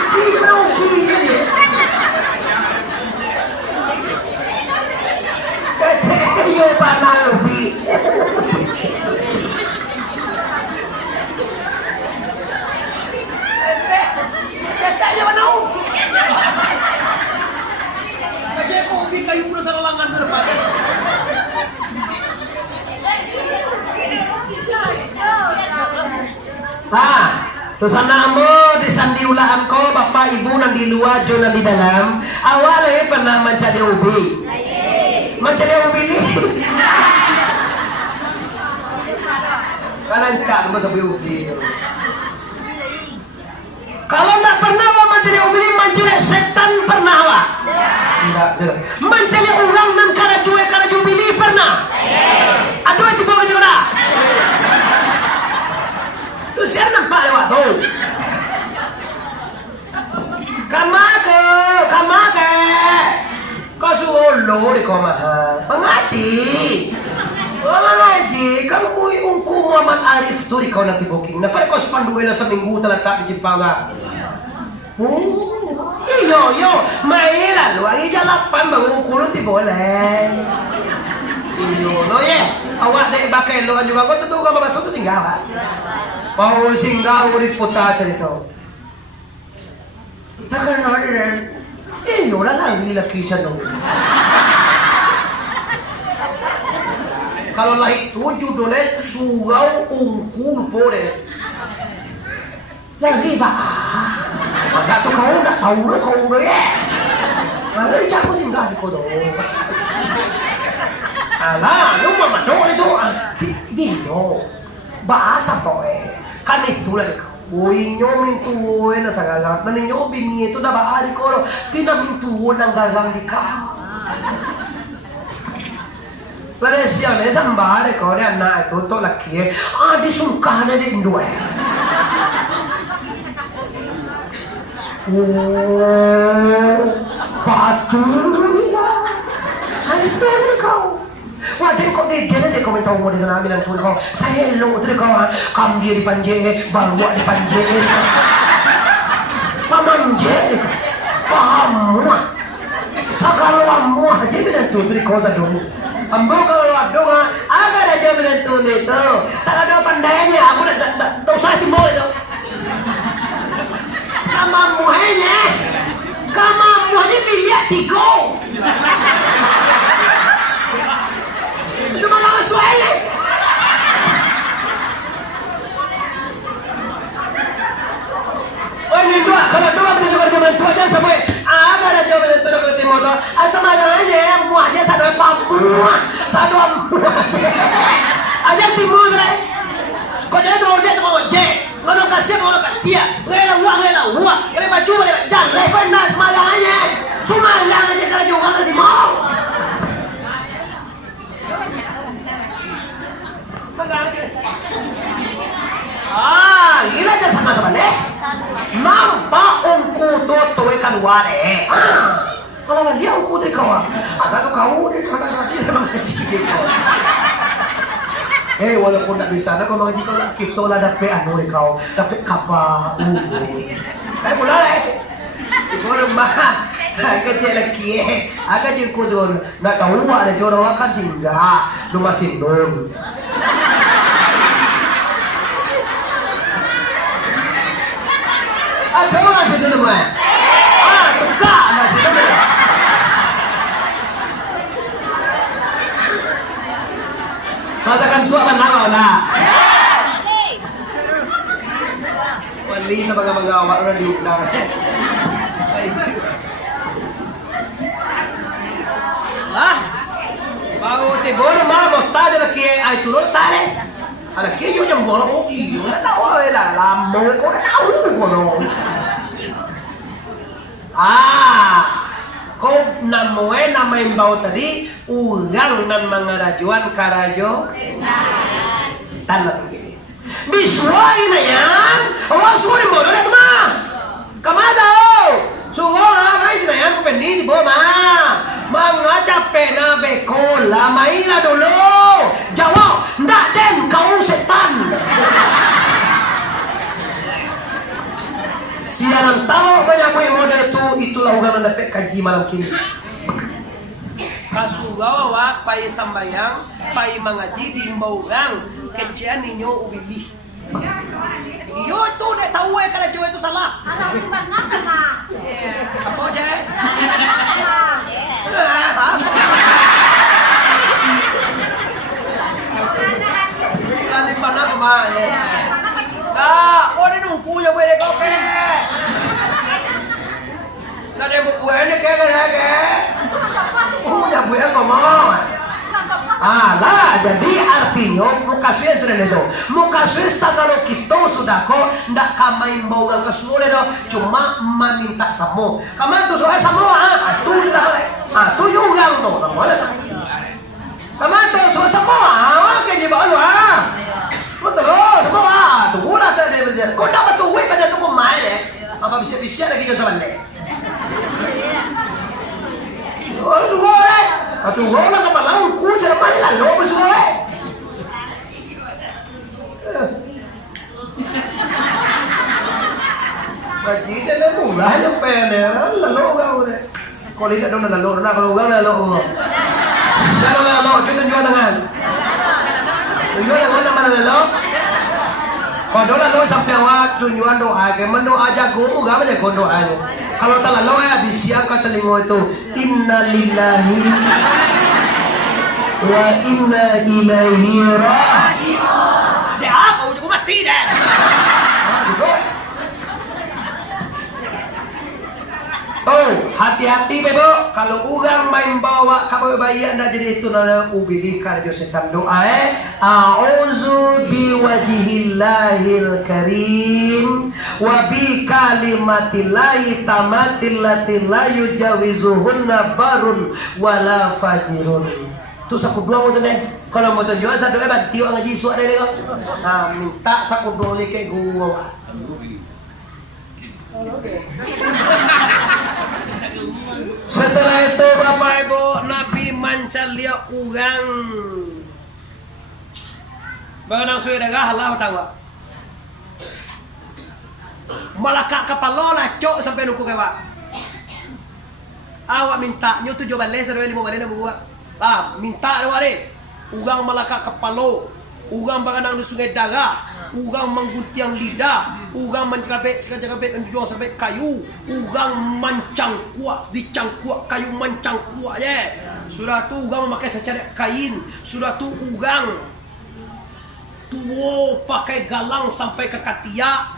ubi kata yo panah ubi katanya mana ubi katanya kok ubi kayu udah salah langan ke depan terus anak ambo disandi ulah amko bapak ibu nang di luar jo nang di dalam awalnya pernah mencari ubi kanan cak masa ubi kalau tidak pernah mencari ubi mencari setan pernah awak? Tidak. Mencari orang dan karaju bili pernah? Aduh itu bawa juga. Tu siapa nampak lewat tu? Kamake. Kau suolo di kau mahal. Mengaji. Kalau mau ungku Muhammad Arif tu di kau nanti booking. Nampak kau sepanduela seminggu terletak di Jepang lah. Iyo, main lalu lagi jalapan bangun kulo ti boleh. Iyo, lo ye, awak dek pakai lo juga kau tentu kau masuk tu singgah. Mau singgah urip putar cerita. Takkan ada. Iyo lah lagi laki sana. Kalau lahir 7 dolen surau ungkul boleh. Lagi ba? Ada tuh kau nak tahu lo kau udah ya. Lalu cakap singgah di kodo. Alah, lu mau mado itu bino. Bahasa boy. Kan itu lah kau. Uy, nyomin tuwe na sa gagang. Naninyo bimi itu dah bahari ko. Pinamintuon ng gagang di ka. Lalu siya na isang bahari ko. Riyan na ito to laki. Di sungkah na din duwe. Patuloy. Ay, ito na ikaw. Wah, dia kok dia dia komentar mo dengan namin ang tuloy ko. Sa hello, tuloy ko ha. Kambir di panje, balwa di panje. Pamanje, paham mo. Sa kalawang mo, aja bilang tuloy ko sa doon. Ambo kalau ada ha, agar aja bilang tuloy itu. Sa kada pandayanya, aku dah dosa timbo itu. Kamamuhanya, kamamuhanya biliat tigo. Cuma nama suaya. Oh ini dua, kalau dua benar juga dengan tua aja sampai apa ada jawab dengan tua dengan timoto. Asal mana aja, muahnya satu pampuan, satu aja timur deh. Kau jadi tuh dia tuh je, kalau kasih rela uang, ini baju boleh jangan pernah semalangnya, cuma yang aja kalau juga nanti mau. Gila aja sama-sama deh. Nampak ungku toto ikan ware. Kalau dia ungku deh kau. Ada tuh kau deh karena dia memang kecil. Walaupun tak bisa, nak kalau jika kita lah dapat anu kau, dapat kapal. Pula leh. Kau rumah. Kecil lagi. Agak jengku tu. Nak tahu ada orang akan tinggal. Rumah sindung. Ada orang situ nama. Tukar nasi tu. Katakan tua kan nama lah. Wali na mga orang di ulang. Bago tibono mamo tadi laki ay turun tadi. Ada kiyo yang bolong iyo na tahu lah lamo ko na tahu ko no. Kau namoy na may baw tadi ulang ng mga rajuan karajo. Tanah tinggi. Bisway na yan. Awas mo rin mo na ito ma. Kamado. Sungol na guys na yan kupendi di bo ma. Mga capek na bekola maila dulu. Jawab, ndak den kau setan. Siaran tahu banyak yang model itulah ugaman dapat kaji malam kini. Kasugawa pai sambayang, pai mengaji di mbaugang kecian ninyo ubili. Iyo itu udah tahu kalau Jawa itu salah. Alah di mana kena? Apa aja? Kali mana kemarin? Ini nunggu ya boleh kopi. Ada yang buku ini kayak. Ya buaya kemana? Lah, jadi artinya mukasui itu itu. Mukasui kalau kita sudah kok ndak kamain baugan kesulit dong. Cuma meminta samu. Kamu itu soal samu tuh sudah boleh. Tuh juga tuh, boleh. Kamu itu soal samu kayak di bawah betul semua tuh ulah tadi berjalan. Kau dapat tuh web pada tuh pemain ya. Apa bisa lagi ke sana deh. Oh semua. Semua orang kapal laut kucing apa ni lalu semua. Baca je murah je pendek lalu kau deh. Kau lihat dong lalu nak kalau orang lalu. Siapa lalu kita jual dengan. Jual dengan nama lalu. Kalau lalu sampai awak tujuan doa, mendoa jago, gak ada kau doanya. Kalau tak lalu ya disiap kata lingo itu Inna lillahi wa inna ilaihi raji'un. Dia kau juga mati dah. Oh, hati-hati bebo. Kalau orang main bawa kabar bayi anda jadi itu nana ubili karena setan doa a'udzu biwajhillahil karim wa bi kalimatillahi tamatil lati la yujawizuhunna barun wala fajirun. Tu saku dua mo nih. Kalau mau tujuan satu lebat tio ngaji suara deh kok. Nah, minta saku dua ni kayak gua. Setelah itu Bapak Ibu Nabi mancalia urang Bagang suy dagah Allah tahu malaka kapalo lah cok sampai nuku kewa awak minta nyo tujuh balik sedoi 5 balik na buat minta dewa deh urang malaka kapalo urang baganang di sungai darah urang mengguntiang lidah urang mencabek sekali-kali menjual sampai kayu urang mancang kuat dicangkuak kayu mancang kuat je sudah tu urang memakai secara kain sudah tu urang tuo pakai galang sampai ke katiak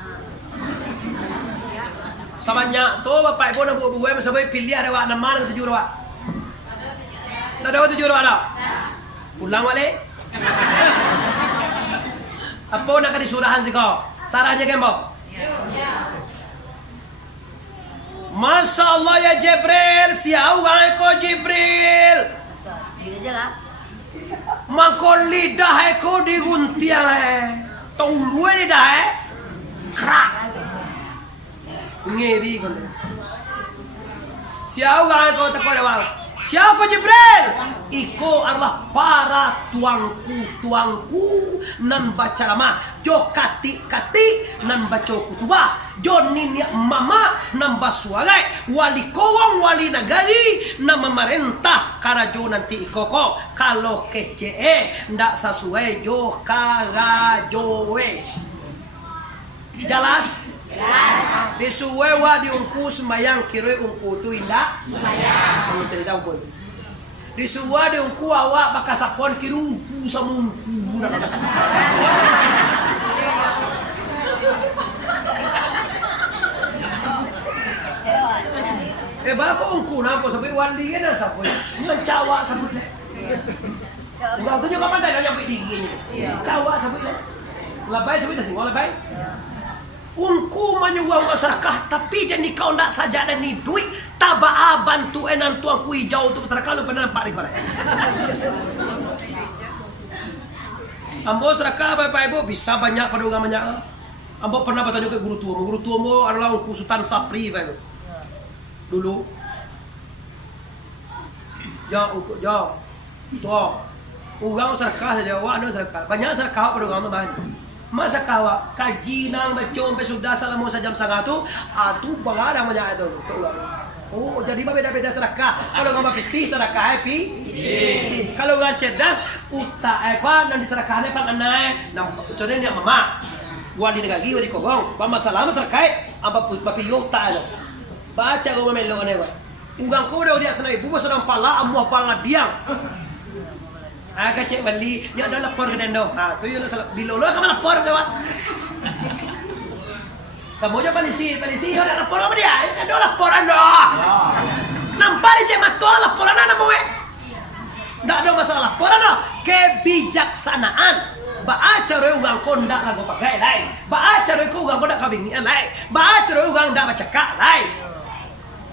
sebanyak tu Bapak Ibu nak buat sampai pilih ada wak nama nak tujuh wak nak ada tujuh wak dah pulang balik apa nak disurahan sih kau? Sarah aja kembo. Masya Allah ya Jibril, siau ko Jibril. Mako lidah ko diguntiang tahu lidah krak. Ngeri kon. Siau ko tak ada wang. Siapa Jibril? Iko adalah para tuangku nan baca lama jo kati nan baca kutubah jo nini mama nan basuagai wali kowong wali nagari nan memerintah karena jo nanti ikoko kalau kece ndak sesuai jo karajowe jelas disuwe wa diungku sembayang kira ungku tu indah sembayang tidak pun disuwa diungku awak bakasapon kirungku samunku bako ungku nako sabi wali na sapoy ngacawa sapoy Enggak tu juga pandai lah nyampe dingin. Cawa sapoy labay sapoy na singol labay. Ungku menyuang masyarakat tapi dan kau ndak saja dan ni duit tabaa bantu enan tuang kui jauh tu masyarakat lu pernah nampak ni ambo masyarakat Bapak Ibu bisa banyak pada orang banyak. Ambo pernah bertanya ke guru tuamu adalah Ungku Sultan Safri Bapak Ibu. Dulu tuh orang masyarakat saja awak masyarakat banyak masyarakat pada orang banyak. Masa kawa kaji nang baca sampai sudah salam sejam setengah tu atu bagara banyak itu. Oh jadi beda-beda sedekah. Kalau ngapa piti sedekah happy. Kalau ngan cerdas uta apa nan disedekahne pan anai nang contohnya dia mama. Wali negagi wali kogong. Pa masalah sedekah apa papiyo ta lo. Baca go melo ne wa. Ugang ko dia sana ibu sedang pala amu pala diang. Kacik beli, ya ada lapor ke dendo. Tu yo bilolo kamu lapor ke wat. Kamu aja polisi ada lapor apa dia? Ada laporan dah. Nampak dia cek matua laporan ana moe. Ndak ada masalah laporan dah. Kebijaksanaan. Baaca roe ugang kondak lagu pakai lain. Baaca roe ko ugang kondak kabingi lain. Baaca roe ugang ndak bacakak lain.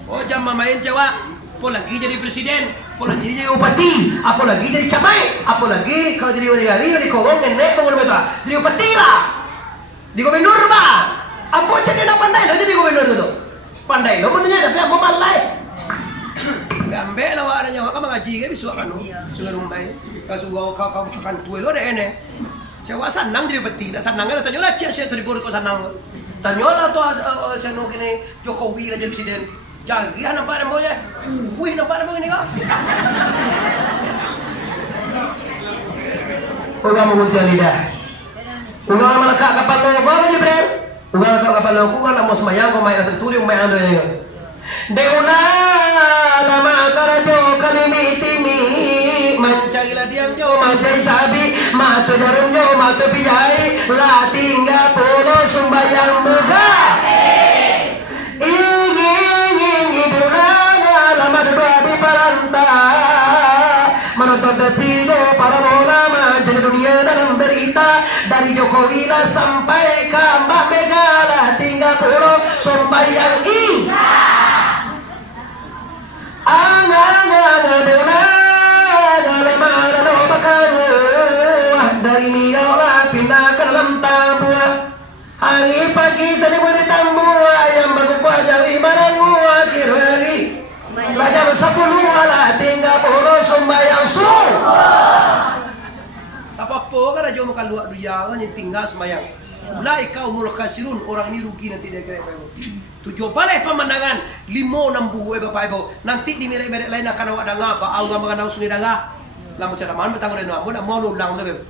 Oh jam main Jawa. Apalagi jadi presiden, apalagi jadi upati, apalagi jadi camai, apalagi kalau jadi wali di kogong nenek bangun betul, jadi upati lah, di gubernur bah, ambo jadi nak pandai lah jadi gubernur itu, pandai lo betulnya tapi ambo malai, ambil lah warnanya, kamu ngaji kan bisa kan, sudah rumah ini, kalau kau kan tuai lo deh ini, cewek senang jadi upati, senang kan, tanya lah cewek tu di kau senang, tanya lah tu senang ini Jokowi lah jadi presiden. Jangan nampak nama ya. Wih nampak nama ini kau. Ugang mengunjung lidah. Ugang melekak kapal lo, bawa ni bre. Ugang melekak kapal lo, ugang nak mau semayang, kau main atas tuli, main ando ini. Deuna lama karajo kalimi timi. Mencarilah dia macai sabi, mata jarumnya, mata pijai, latih nggak polo sembayang muka. Ingin hidurnya lama dua di perantau, menonton video para ulama jadi dunia dalam berita dari Jokowi lah sampai ke Mbak Mega latih nggak polo sembayang Isa. Dari yola pindah ke dalam tabua. Hari pagi saya boleh tambua yang berkuah jari barangua kiri. Belajar 10 ala tinggal poros sembayang sur. Apa-apa kan aja makan luak duya yang tinggal sembayang. La ikaumul khasirun, orang ini rugi nanti dia kira tujuh balik pemandangan 5-6 buah bapak ibu nanti di merek-merek lain akan awak dengar apa Allah mengenal sungai dengar lama cara mana petang oleh nama nak mau ulang tu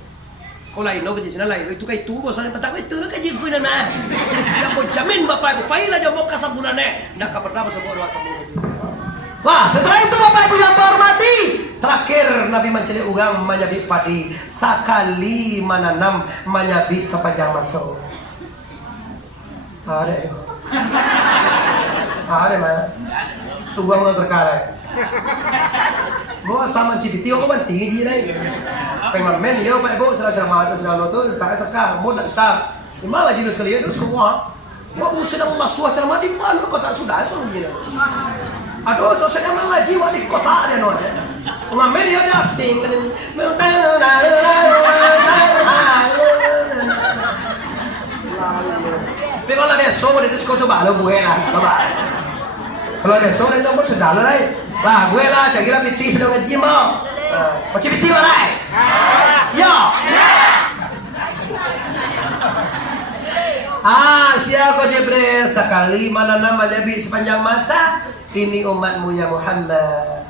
kau lain lo kerja sana lain itu kayak itu bosan petang itu nak kerja kau nak yang kau jamin bapak ibu payah aja mau kasar bulan nak kabar apa semua doa semua. Wah, setelah itu bapak ibu yang hormati, terakhir Nabi mencari orang menyabit padi sekali menanam menyabit sepanjang masa. Ada. Ada mana? Sugeng nggak sekarang. Gua sama cipiti aku kan tinggi dia ni. Pengamen dia pak ibu serah mata serah lo tu tak sekarang. Mau tak bisa. Malah jenis sekali itu semua. Mau sedang masuk ceramah di mana kau tak sudah semua dia. Aduh, tu sedang mengaji di kota dia nol. Pengamen dia dia tinggi. Tapi kalau ada soal itu kau tu baru gue lah, bapak. Kalau ada soal itu pun sudah lah, bah gue lah, cakap kira piti sedang ngaji mau, macam piti lah, yo. Siapa Jibril sekali mana nama Nabi sepanjang masa ini umatmu ya Muhammad.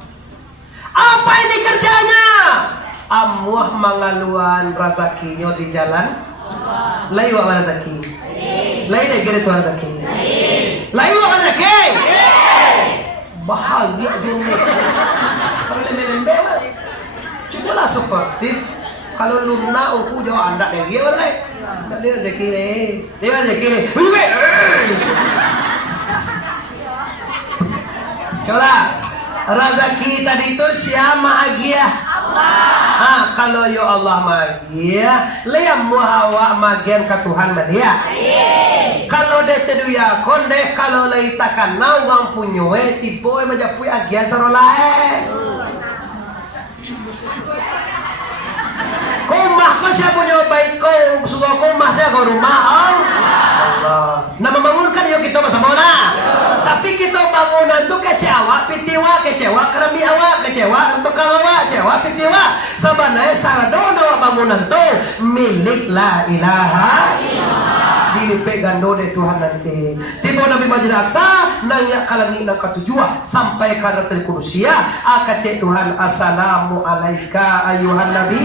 Apa ini kerjanya? Amuah mengaluan rezekinya di jalan. Layu apa rezeki? Lain lagi ada Tuhan rezeki. Lain apa rezeki? Bahagia dunia. Kalau lembe-lembe, cubalah sportif. Kalau lumna aku jauh anda lagi orang. Tak dia rezeki ni. Dia rezeki ni. Coba rezeki tadi itu siapa agia? Allah. Kalau ya Allah magia, liam muhawa magian ke Tuhan dia. Kalau dia teduya konde, kalau lagi takkan nawang punyoe tiboy majapui agia sarolae. Kumah ko siya punya baik ko, suka kumah saya ke rumah Allah. Nah membangunkan yuk kita masa bola. Tapi kita bangunan tu kecewa, pitiwa kecewa, kerami awak kecewa, untuk kawawa kecewa, pitiwa. Sebenarnya salah doa bangunan tu milik la ilaha dilipet gando de Tuhan nanti. Tiba Nabi Majid Aqsa nanya kalangi nak katujua sampai karena terkudusia akace Tuhan assalamu alaika ayuhan nabi.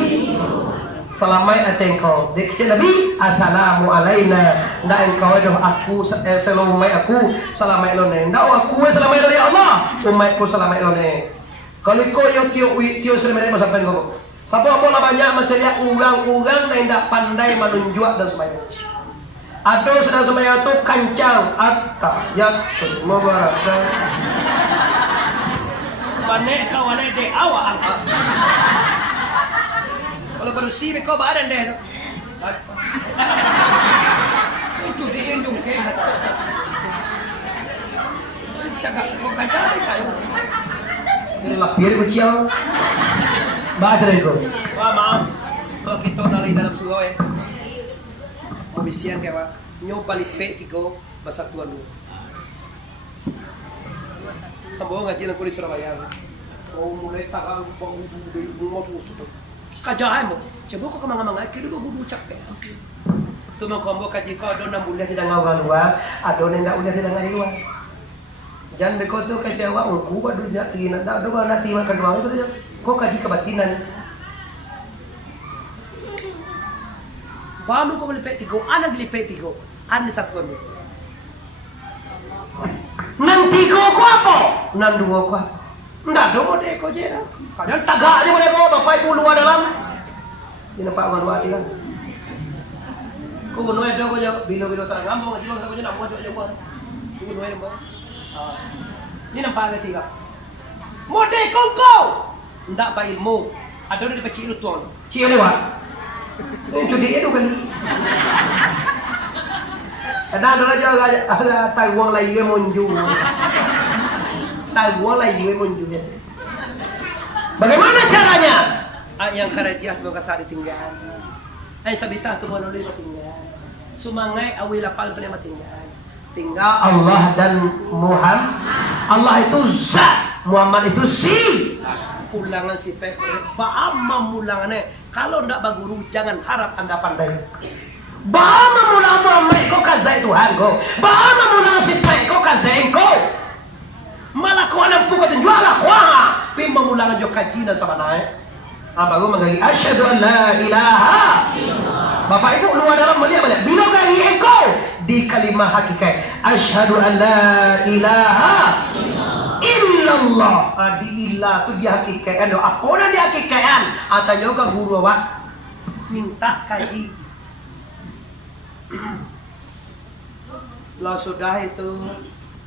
Salamai atengkau dekce nabi assalamu alaina ndak engkau doh aku salamai aku salamai lone ndak aku salamai dari Allah umatku salamai lone kalau kau yo tio sebenarnya sampai ngomong sapa apa banyak mencari urang-urang yang ndak pandai menunjuk dan sebagainya. Aduh sedang semaya tu kancang atta ya mubaraka panek kawane de awak kalau baru si kau badan deh itu diindung ke cakap kau kancang kayu lapir kuciau bahasa itu maaf kalau kita nali dalam surau komisian kayak nyo balik pe tiko basatuan dulu. Ambo ngaji nang kulis Surabaya. Oh mulai tagal bang mau tusuk. Kajahan mo. Coba ko kamanga-manga kilo do budu capek. Tuma kombo kaji ko do nang bulan di dangawan wa, ado nang udah di dangaliwa. Jan beko to kecewa ungku badu jati na do na tiwa kadwa itu ko kaji kebatinan. Bamu ko melipet tigo, anak dilipet tigo, anak satuan. Nang tigo ko apa? Nang dua ko apa? Enggak dong deh ko jera. Kadang tagak aja mereka bapak ibu luar dalam. Ini Pak Marwati kan. Kung gunung ada ko jauh, bilo terang ngambong aja ko nak buat jauh. Kung gunung ada mo. Ini nampak ketiga. Mode kongko. Ndak pa ilmu. Ada udah dipecik lutuan. Cio lewat. Ini judi itu kali. Ada aja tai uang lagi ke monju. Tai uang lagi ke monju. Bagaimana caranya? Yang karajiah tu kasar ditinggal. Sabitah tu mana boleh tinggal. Sumangai awi lapal pernah tinggal. Tinggal Allah dan Muhammad. Allah itu zat, Muhammad itu si. Pulangan si Pek. Baama mulangannya. Kalau ndak baguru jangan harap Anda pandai. Baama mulang Muhammad kau kazai Tuhan kau. Baama mulang si Pek kau kazai kau. Malah kau anak pukul dan jual lah kuah. Pimba mulang jo kajian sama naik. Baru mengagi asyhadu an la ilaha. Bapak Ibu luar dalam melihat balik. Bila kali engkau di kalimah hakikat asyhadu an la ilaha illallah. Di ilah tu dia hakikat. Apa dah dia hakikat? Atanya ke guru awak minta kaji. Lah sudah itu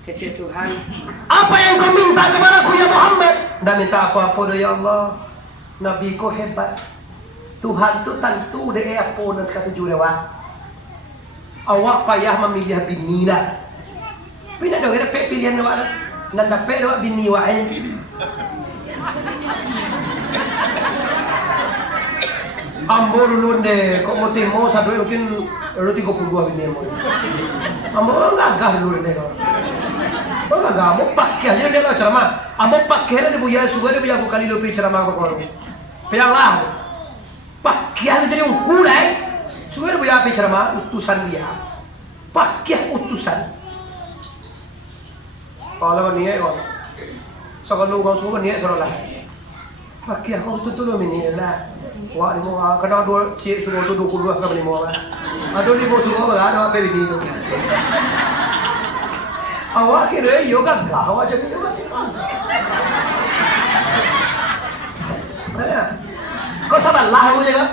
kecil Tuhan. Apa yang kau minta kepadaku ya Muhammad? Dah minta apa-apa dah ya Allah. Nabi ko hebat. Tuhan tu tentu dia apa nak kata jurewat. Awak payah memilih bini lah. Bina dah kena pilihan awak. Nan dapat awak bini awak ni. Ambo dulu deh. Kok mau timo satu mungkin 32 bini ambo. Ambo gagah dulu deh. Oh gagah. Ambo pakai aja dia ceramah. Ambo pakai dia buaya suga dia buaya aku kali lebih ceramah aku kalau. Payahlah. Pakai jadi ukulai. Suga dia buaya apa ceramah utusan dia. Pakai utusan. Kalau ni orang. Sekarang kau semua ni seorang lah. Pakai aku tuh ni lah. Wah ni mau kena dua cik semua tu 22 kan ni mau. Ada ni mau semua ada apa begini. Awak kira yoga gawat je ni. Kau sabarlah aku je kan.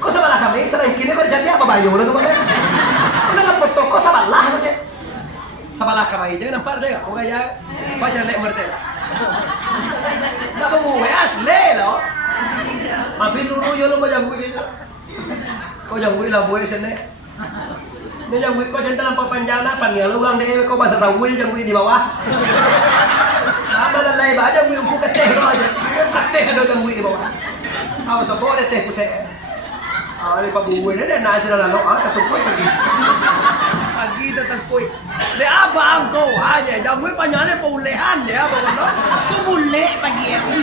Kau sabarlah kami sering kini kau jadi apa bayu lah tu kan. Kau nak foto kau sabarlah aku je. Sabarlah kami je nampak dia. Kau kaya baca lek merdeka. Tak mau asli loh. Tapi dulu yo lo macam gue gitu. Kau jangan gue lah gue sini. Ini jangan gue kau jangan nampak panjang apa nih lo ulang deh kau bahasa sawi jangan gue di bawah. Apa dan lain baca gue umpuk keteh kau aja. Keteh ada jangan gue di bawah. Kau sebut deh teh pusat. Ini pak gue ni dah nasi dah lalu kata gue pergi. Pagi dah sampai. Le abang kau aja jangan gue panjangnya perulehan ya bawa lo. Kau boleh pagi aku.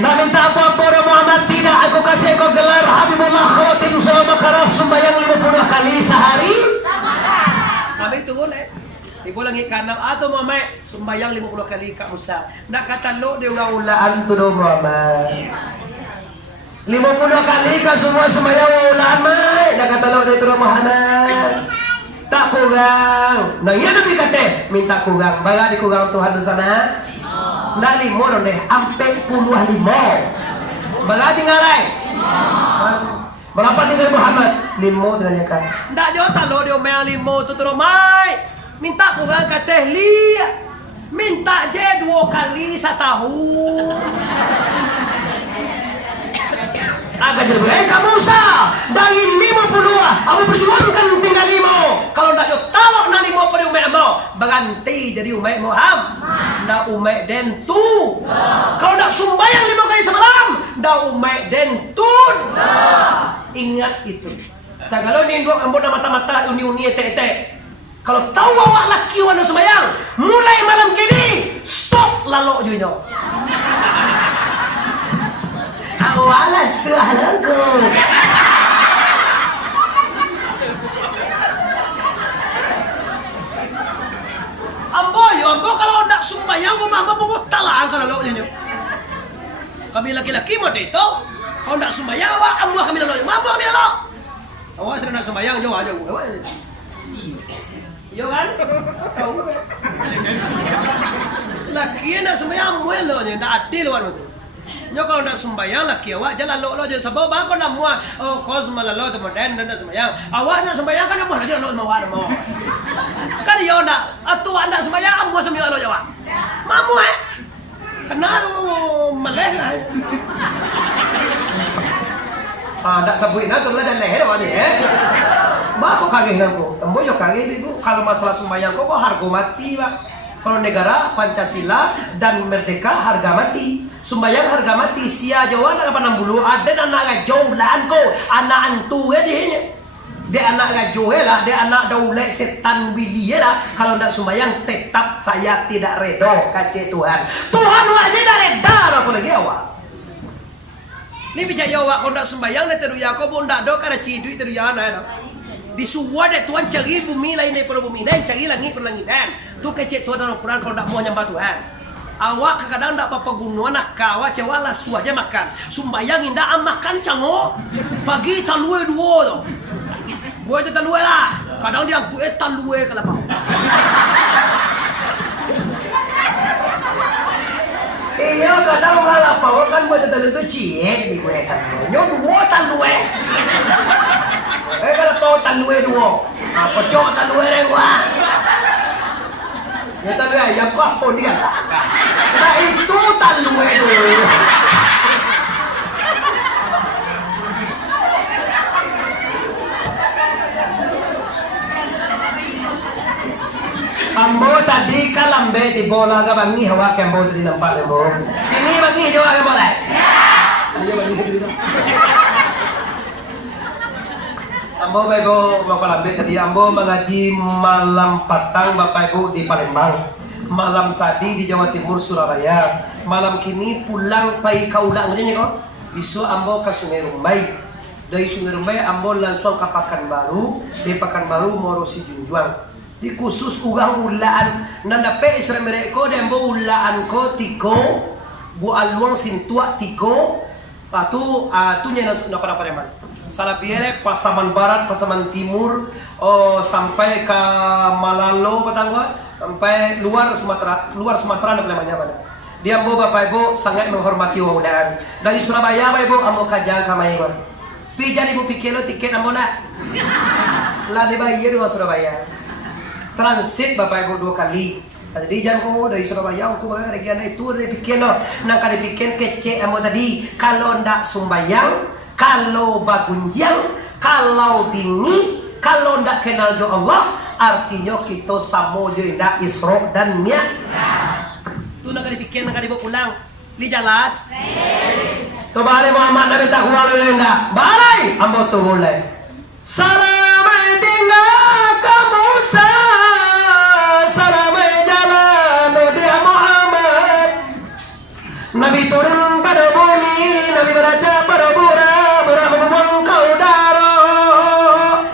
Nak minta apa-apa orang Muhammad tidak. Aku kasih kau gelar Habibullah Khawatim selama keras sembahyang 50 kali sehari. Nabi turun ibu lagi kanam atau Muhammad sembahyang 50 kali Kak Musa. Nak kata lo dia ulang-ulaan tu dong Muhammad. 50 kali kau semua sembahyang ulama. Nak kata lo dia tu Muhammad. Tak kurang. Nah iya Nabi kata minta kurang. Baga dikurang Tuhan di sana. Nak 5 dong deh, sampai 55. Berapa tinggal lain? Berapa tinggal Muhammad? 5 tinggalnya kan. Ndak jauh lo dia main 5 tu terus mai. Minta kurang kata lihat. Minta je 2 kali setahun. Agak jadi kamu Musa dari 50 aku perjuangkan tinggal 5. Kalau ndak jauh talok na 5 pada umat mau berganti jadi umat Muhammad. Ndak umat dentu. Kalau ndak sumbayang 5 kali semalam ndak umat dentun. Ingat itu. Sagalo ni ndok ambo na mata-mata uni-uni ete-ete. Kalau tahu awak laki wana sumbayang mulai malam kini stop lalok junyo. Awalah suhalanku. Ambo kalau nak sumbayang mama mau talaan kalau lo nyo. Kami laki-laki mau itu. Kalau nak sumbayang awak ambo kami lo. Mambo kami lo. Awak sedang nak sumbayang jauh aja. Yo kan? Tahu. Laki nak sembahyang muat lo je, tak adil awak tu. Nyo kalau nak sembahyang laki awak jalan lo je sebab bang kau nak muat. Oh kau semalam lo tu modern nak sembahyang. Awak nak sembahyang kan muat aja lo mau ada mau. Kan yo nak atu anda sembahyang muat sembahyang lo jawab. Mamu kenal meleh lah. Tak sebut nak tu lah dah leh dah ni Mak kau kaget nangko. Ambo yo kaget ibu kalau masalah sembahyang kau harga mati pak. Kalau negara Pancasila dan merdeka harga mati. Sembahyang harga mati. Sia Jawa nak 80 ada anak gajau laan ko. Anak antu dia. Dia anak gajau lah, dia anak daulek setan Willy lah. Kalau nak sembahyang tetap saya tidak redo kace Tuhan. Tuhan aja dah reda aku lagi awak. Ni bicara awak kalau nak sembahyang nak teruya kau pun tak do kada cidui teruya na. Disuwa deh Tuhan cari bumi lain daripada bumi dan cari langit per langit dan tu kecek Tuhan dalam Quran kalau tak mau nyembah Tuhan. Awak kadang tak apa-apa gunung nak kawa cewa lasu aja makan. Sembahyang indah makan cango. Pagi talue dua tu. Buat je talue lah. Kadang dia aku talue kalau mau. Iya kadang kalau apa kan buat talue tu cie di gue kan. Nyo dua talue. Kalau kau talue dua, pecok talue rengwa. Ya talue ayam kau apa dia? Nah itu talue dulu. Ambo tadi kalambe di bola ka bangi hawa ke ambo tadi nampak ambo. Ini bangi juga ke bola. Ayo bangi. Ambo bego mau kalambe tadi ambo mengaji malam patang Bapak Ibu di Palembang. Malam tadi di Jawa Timur Surabaya. Malam kini pulang pai kaulang aja nih kok. Besok ambo ke Sungai Rumbai. Dari Sungai Rumbai ambo langsung ke Pekanbaru. Di Pekanbaru Moro Sijunjuang. Di khusus ugang ulaan nandape Isra mereko dan ambo ulaan ko tiko bu aluang sintua tiko patu atunya na pada Pareman. Salah pilih Pasaman Barat, Pasaman Timur, sampai ke Malalo, Patangwa, sampai luar Sumatera namanya mana. Dia ambo Bapak Ibu sangat menghormati ulaan. Dari Surabaya Bapak Ibu ambo kajang kamai ko. Pijan Ibu pikir lo tiket ambo nak. Lah dibayar di Surabaya. Transit Bapak Ibu 2 kali. Jadi jangan ko dari Surabaya aku bagian itu dari pikir lo. Nang kali pikir kece ambo tadi kalau ndak sembayang, kalau bagunjang, kalau dingin, kalau ndak kenal jo Allah, artinya kita samo jo indah Isra dan Mi'raj. Tu nak dipikir nak dibawa pulang. Li jelas? Coba Ali Muhammad Nabi tak kuat enggak? Balai ambo tu boleh. Salamai tinggal kamu salamai jalan dia Muhammad. Nabi turun pada bumi, Nabi beraja pada bura membuang kau darah.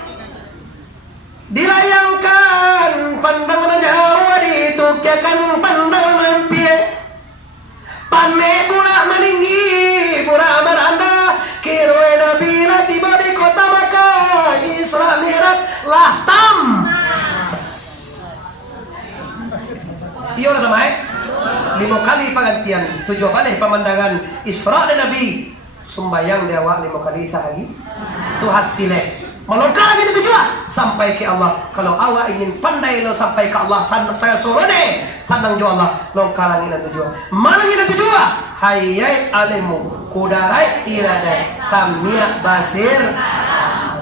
Dilayangkan pandangan jauh ditukiakan pandangan pie. Pame pura meninggi, pura meranda. Kiroi Nabi tiba di kota Makkah, Isra Mi'raj lahtam. Iya lah namanya. 5 kali pengantian, 7 kali pemandangan Isra dan Nabi. Sembayang dewa 5 kali sehari. Itu hasilnya. Melongkar lagi tujuan sampai ke Allah. Kalau awak ingin pandai lo sampai ke Allah, santai sorone, sanang jo Allah, longkar lagi dan tujuan. Malangi dan tujuan. Hayai alimu, kudarai iradai, samia basir.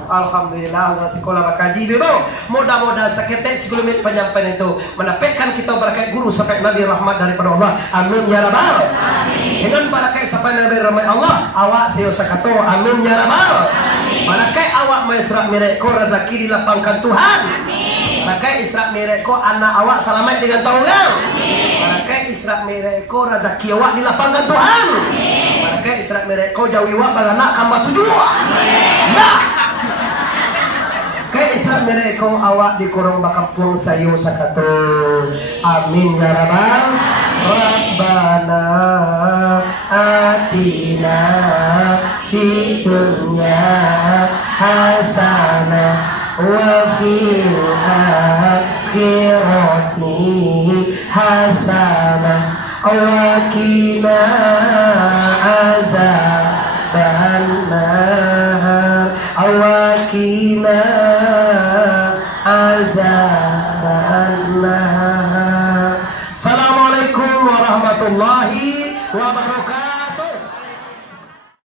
Alhamdulillah udah sekolah bakaji bebo. Mudah-mudahan seketek 10 menit penyampaian itu menapaikan kita berkat guru sampai Nabi rahmat daripada Allah. Amin ya rabbal. Dengan barakai sampai Nabi rahmat Allah, awak saya sakato amin ya rabbal. Barakai awak mau Isra Mi'raj ko rezeki dilapangkan Tuhan. Barakai Isra Mi'raj ko anak awak selamat dengan taulang. Barakai Isra Mi'raj ko rezeki awak dilapangkan Tuhan. Barakai Isra Mi'raj ko jauhi awak baganak kamba tujuan. Nah. Kay Isra Mi'raj ko awak di kurung bakampung sayo sakato. Amin ya rabbal. Rabbana atina fid dunya hasanah wa fil akhirati hasanah wa qina azaban nar wa qina azaban nar. Assalamualaikum warahmatullahi wabarakatuh.